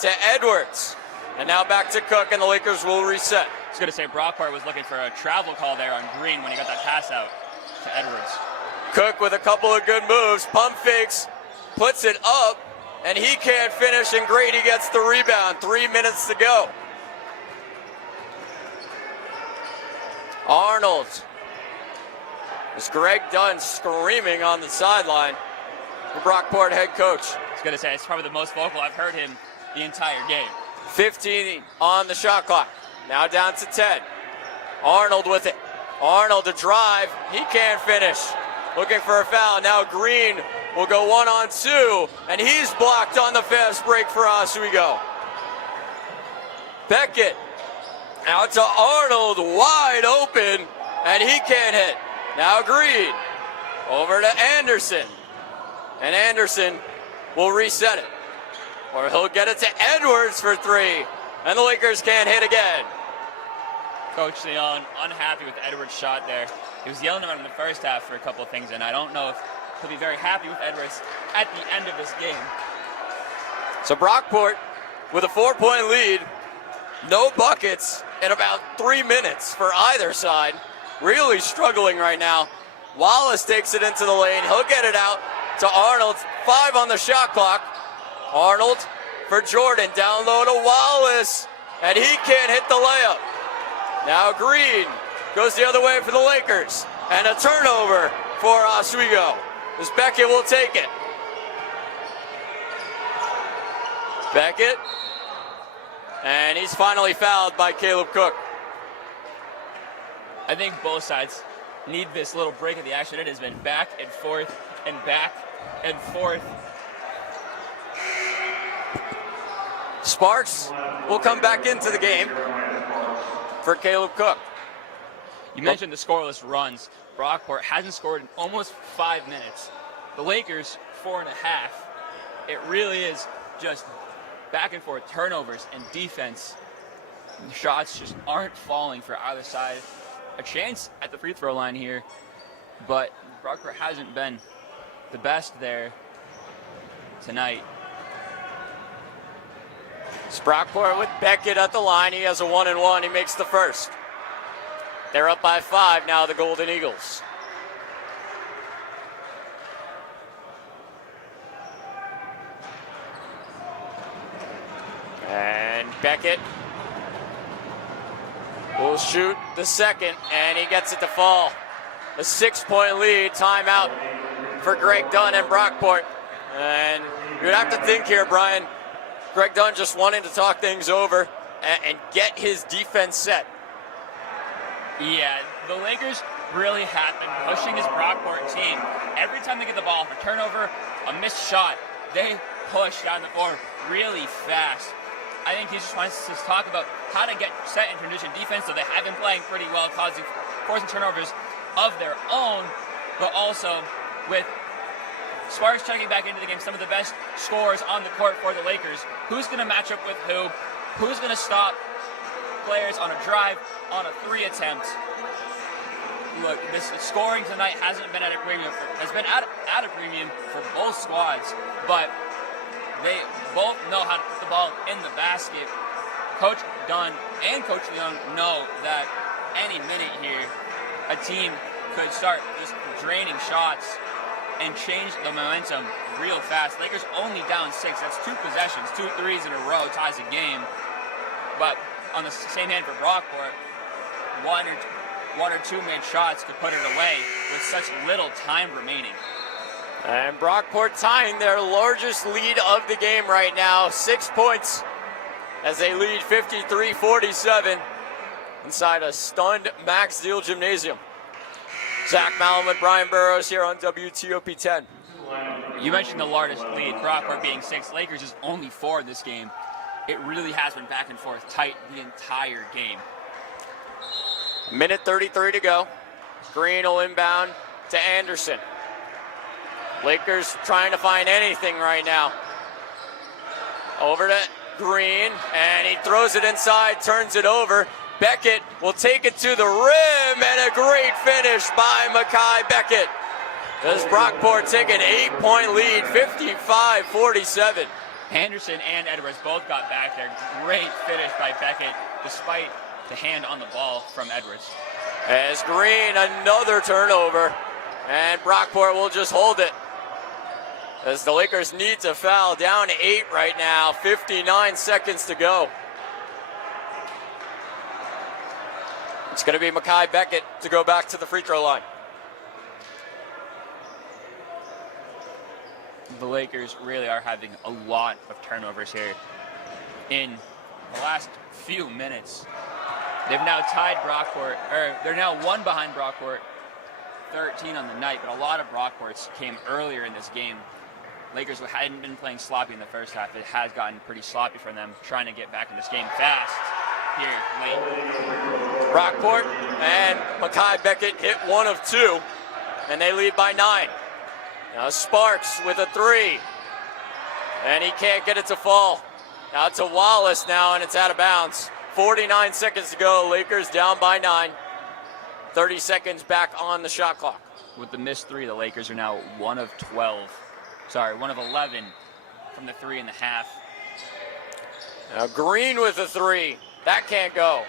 to Edwards. And now back to Cook, and the Lakers will reset. I was going to say Brockport was looking for a travel call there on Green when he got that pass out to Edwards. Cook with a couple of good moves. Pump fakes, puts it up, and he can't finish, and Grady gets the rebound. 3 minutes to go. Arnold. Is Greg Dunn screaming on the sideline? The Brockport head coach. I was going to say, it's probably the most vocal I've heard him the entire game. 15 on the shot clock. Now down to 10. Arnold with it. Arnold to drive. He can't finish. Looking for a foul. Now Green will go 1-on-2, and he's blocked on the fast break for Oswego. Beckett out to Arnold, wide open, and he can't hit. Now Green over to Anderson, and Anderson will reset it. Or he'll get it to Edwards for 3, and the Lakers can't hit again. Coach Leon unhappy with Edwards' shot there. He was yelling at him in the first half for a couple of things, and I don't know if he'll be very happy with Edwards at the end of this game. So Brockport with a 4-point lead, no buckets in about 3 minutes for either side. Really struggling right now. Wallace takes it into the lane. He'll get it out to Arnold. 5 on the shot clock. Arnold for Jordan. Down low to Wallace. And he can't hit the layup. Now Green goes the other way for the Lakers. And a turnover for Oswego. As Beckett will take it. Beckett. And he's finally fouled by Caleb Cook. I think both sides need this little break of the action. It has been back and forth and back and forth. Sparks will come back into the game for Caleb Cook. You mentioned the scoreless runs. Brockport hasn't scored in almost 5 minutes. The Lakers, 4.5. It really is just back and forth turnovers and defense. The shots just aren't falling for either side. a chance at the free throw line here, but Brockport hasn't been the best there tonight. It's Brockport with Beckett at the line. He has a 1-and-1. He makes the first. They're up by 5 now, the Golden Eagles. And Beckett will shoot the second, and he gets it to fall. A 6-point lead, timeout for Greg Dunn and Brockport. And you'd have to think here, Brian, Greg Dunn just wanting to talk things over and get his defense set. Yeah, the Lakers really have been pushing this Brockport team. Every time they get the ball for turnover, a missed shot, they push down the floor really fast. I think he just wants to talk about how to get set in transition defense, so they have been playing pretty well, forcing turnovers of their own, but also with Sparks checking back into the game, some of the best scorers on the court for the Lakers. Who's going to match up with who? Who's going to stop players on a drive, on a 3 attempt? Look, this scoring tonight hasn't been at a premium, has been at a premium for both squads, but they both know how to put the ball in the basket. Coach Dunn and Coach Leon know that any minute here, a team could start just draining shots and change the momentum real fast. Lakers only down 6. That's 2 possessions, 2 threes in a row, ties a game. But on the same hand for Brockport, one or two made shots to put it away with such little time remaining. And Brockport tying their largest lead of the game right now, 6 points as they lead 53-47 inside a stunned Max Deal Gymnasium. Zach Mallon with Brian Burrows here on WTOP 10. You mentioned the largest lead, Brockport being 6. Lakers is only 4 in this game. It really has been back and forth tight the entire game. Minute 33 to go. Green will inbound to Anderson. Lakers trying to find anything right now. Over to Green, and he throws it inside, turns it over. Beckett will take it to the rim, and a great finish by Mekhi Beckett. As Brockport take an 8-point lead, 55-47. Anderson and Edwards both got back there. Great finish by Beckett, despite the hand on the ball from Edwards. As Green, another turnover, and Brockport will just hold it. As the Lakers need to foul, down 8 right now, 59 seconds to go. It's going to be Mekhi Beckett to go back to the free throw line. The Lakers really are having a lot of turnovers here in the last few minutes. They've now tied Brockport, or they're now 1 behind Brockport, 13 on the night, but a lot of Brockports came earlier in this game. Lakers hadn't been playing sloppy in the first half. It has gotten pretty sloppy for them, trying to get back in this game fast here late. Brockport and Mekhi Beckett hit 1 of 2, and they lead by 9. Now Sparks with a 3, and he can't get it to fall. Now to Wallace now, and it's out of bounds. 49 seconds to go, Lakers down by 9. 30 seconds back on the shot clock. With the missed 3, the Lakers are now 1 of 11 from the 3 in the half. Now Green with a 3, that can't go.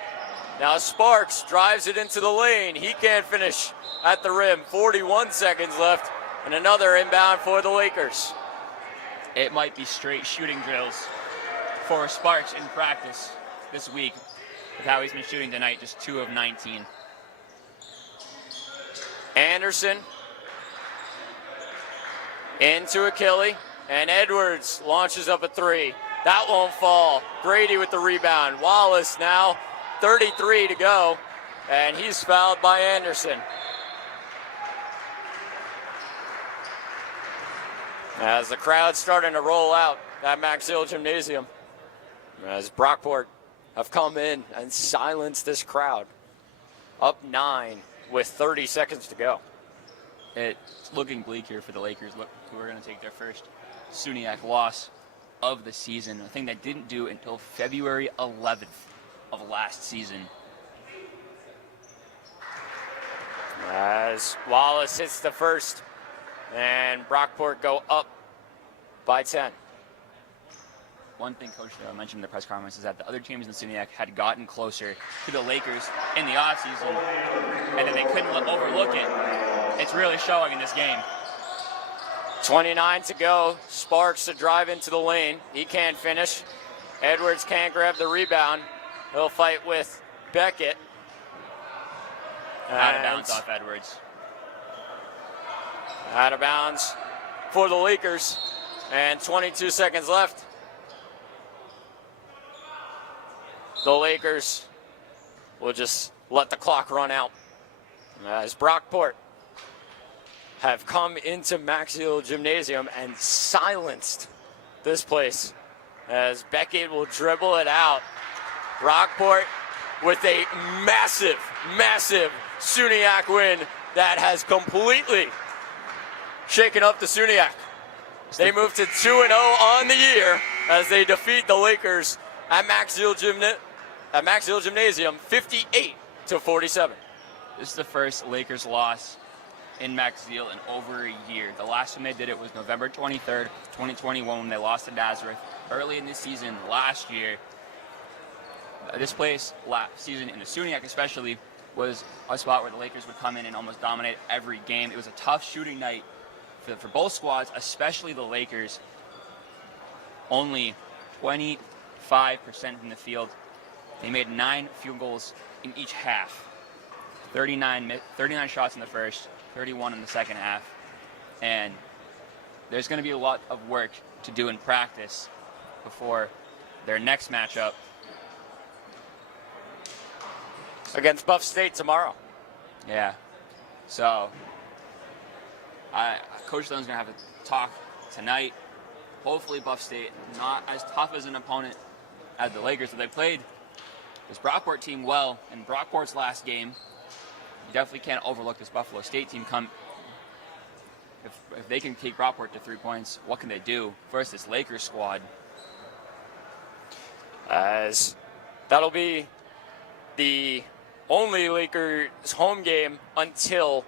Now Sparks drives it into the lane. He can't finish at the rim. 41 seconds left, and another inbound for the Lakers. It might be straight shooting drills for Sparks in practice this week with how he's been shooting tonight, just 2 of 19. Anderson into Achille, and Edwards launches up a 3. That won't fall. Grady with the rebound. Wallace now, 33 to go, and he's fouled by Anderson. As the crowd's starting to roll out at Max Hill Gymnasium, as Brockport have come in and silenced this crowd. Up 9 with 30 seconds to go. It's looking bleak here for the Lakers, who are going to take their first SUNY loss of the season, a thing that didn't do until February 11th of last season. as Wallace hits the first, and Brockport go up by 10. One thing Coach Dale mentioned in the press conference is that the other teams in SUNY had gotten closer to the Lakers in the offseason, and that they couldn't overlook it. It's really showing in this game. 29 to go. Sparks to drive into the lane. He can't finish. Edwards can't grab the rebound. He'll fight with Beckett. Out of bounds off Edwards. Out of bounds for the Lakers. And 22 seconds left. The Lakers will just let the clock run out as Brockport have come into Maxill Gymnasium and silenced this place as Beckett will dribble it out. Brockport with a massive, massive SUNYAC win that has completely shaken up the SUNYAC. They move to 2-0 on the year as they defeat the Lakers at Maxill Gymnasium 58-47. This is the first Lakers loss in Maxill in over a year. The last time they did it was November 23rd, 2021, when they lost to Nazareth early in the season last year. This place last season in the SUNYAC especially was a spot where the Lakers would come in and almost dominate every game. It was a tough shooting night for both squads, especially the Lakers. Only 25% from the field. They made 9 field goals in each half. 39 shots in the first, 31 in the second half. And there's going to be a lot of work to do in practice before their next matchup against Buff State tomorrow. Yeah. So Coach Stone's going to have a talk tonight. Hopefully Buff State, not as tough as an opponent as the Lakers, but they played this Brockport team well in Brockport's last game. You definitely can't overlook this Buffalo State team. If they can take Brockport to 3 points, what can they do versus this Lakers squad? As that'll be the only Lakers home game until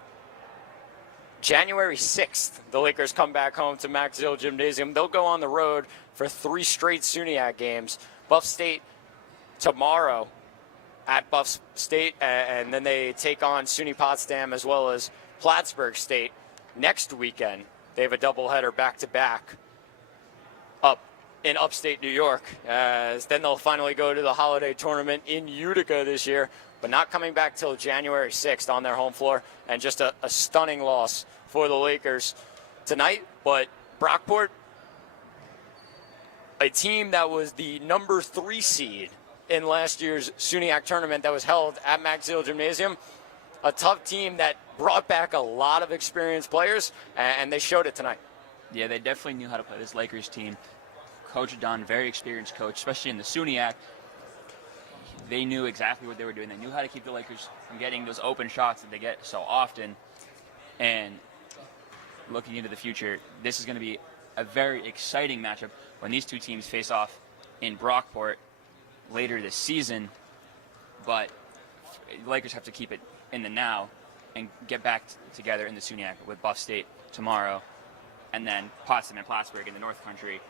January 6th. The Lakers come back home to Maxill Gymnasium. They'll go on the road for 3 straight SUNYAC games. Buff State tomorrow at Buff State, and then they take on SUNY Potsdam as well as Plattsburgh State next weekend. They have a doubleheader back-to-back up in upstate New York. Then they'll finally go to the holiday tournament in Utica this year, but not coming back till January 6th on their home floor, and just a stunning loss for the Lakers tonight. But Brockport, a team that was the number 3 seed in last year's SUNYAC tournament that was held at Maxill Gymnasium, a tough team that brought back a lot of experienced players, and they showed it tonight. Yeah, they definitely knew how to play this Lakers team. Coach Dunn, very experienced coach, especially in the SUNYAC. They knew exactly what they were doing. They knew how to keep the Lakers from getting those open shots that they get so often. And looking into the future, this is going to be a very exciting matchup when these two teams face off in Brockport later this season. But the Lakers have to keep it in the now and get back together in the SUNYAC with Buff State tomorrow, and then Potsdam and Plattsburgh in the North Country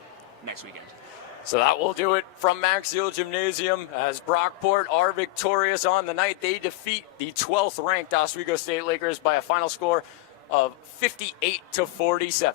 next weekend. So that will do it from Maxill Gymnasium as Brockport are victorious on the night. They defeat the 12th ranked Oswego State Lakers by a final score of 58-47.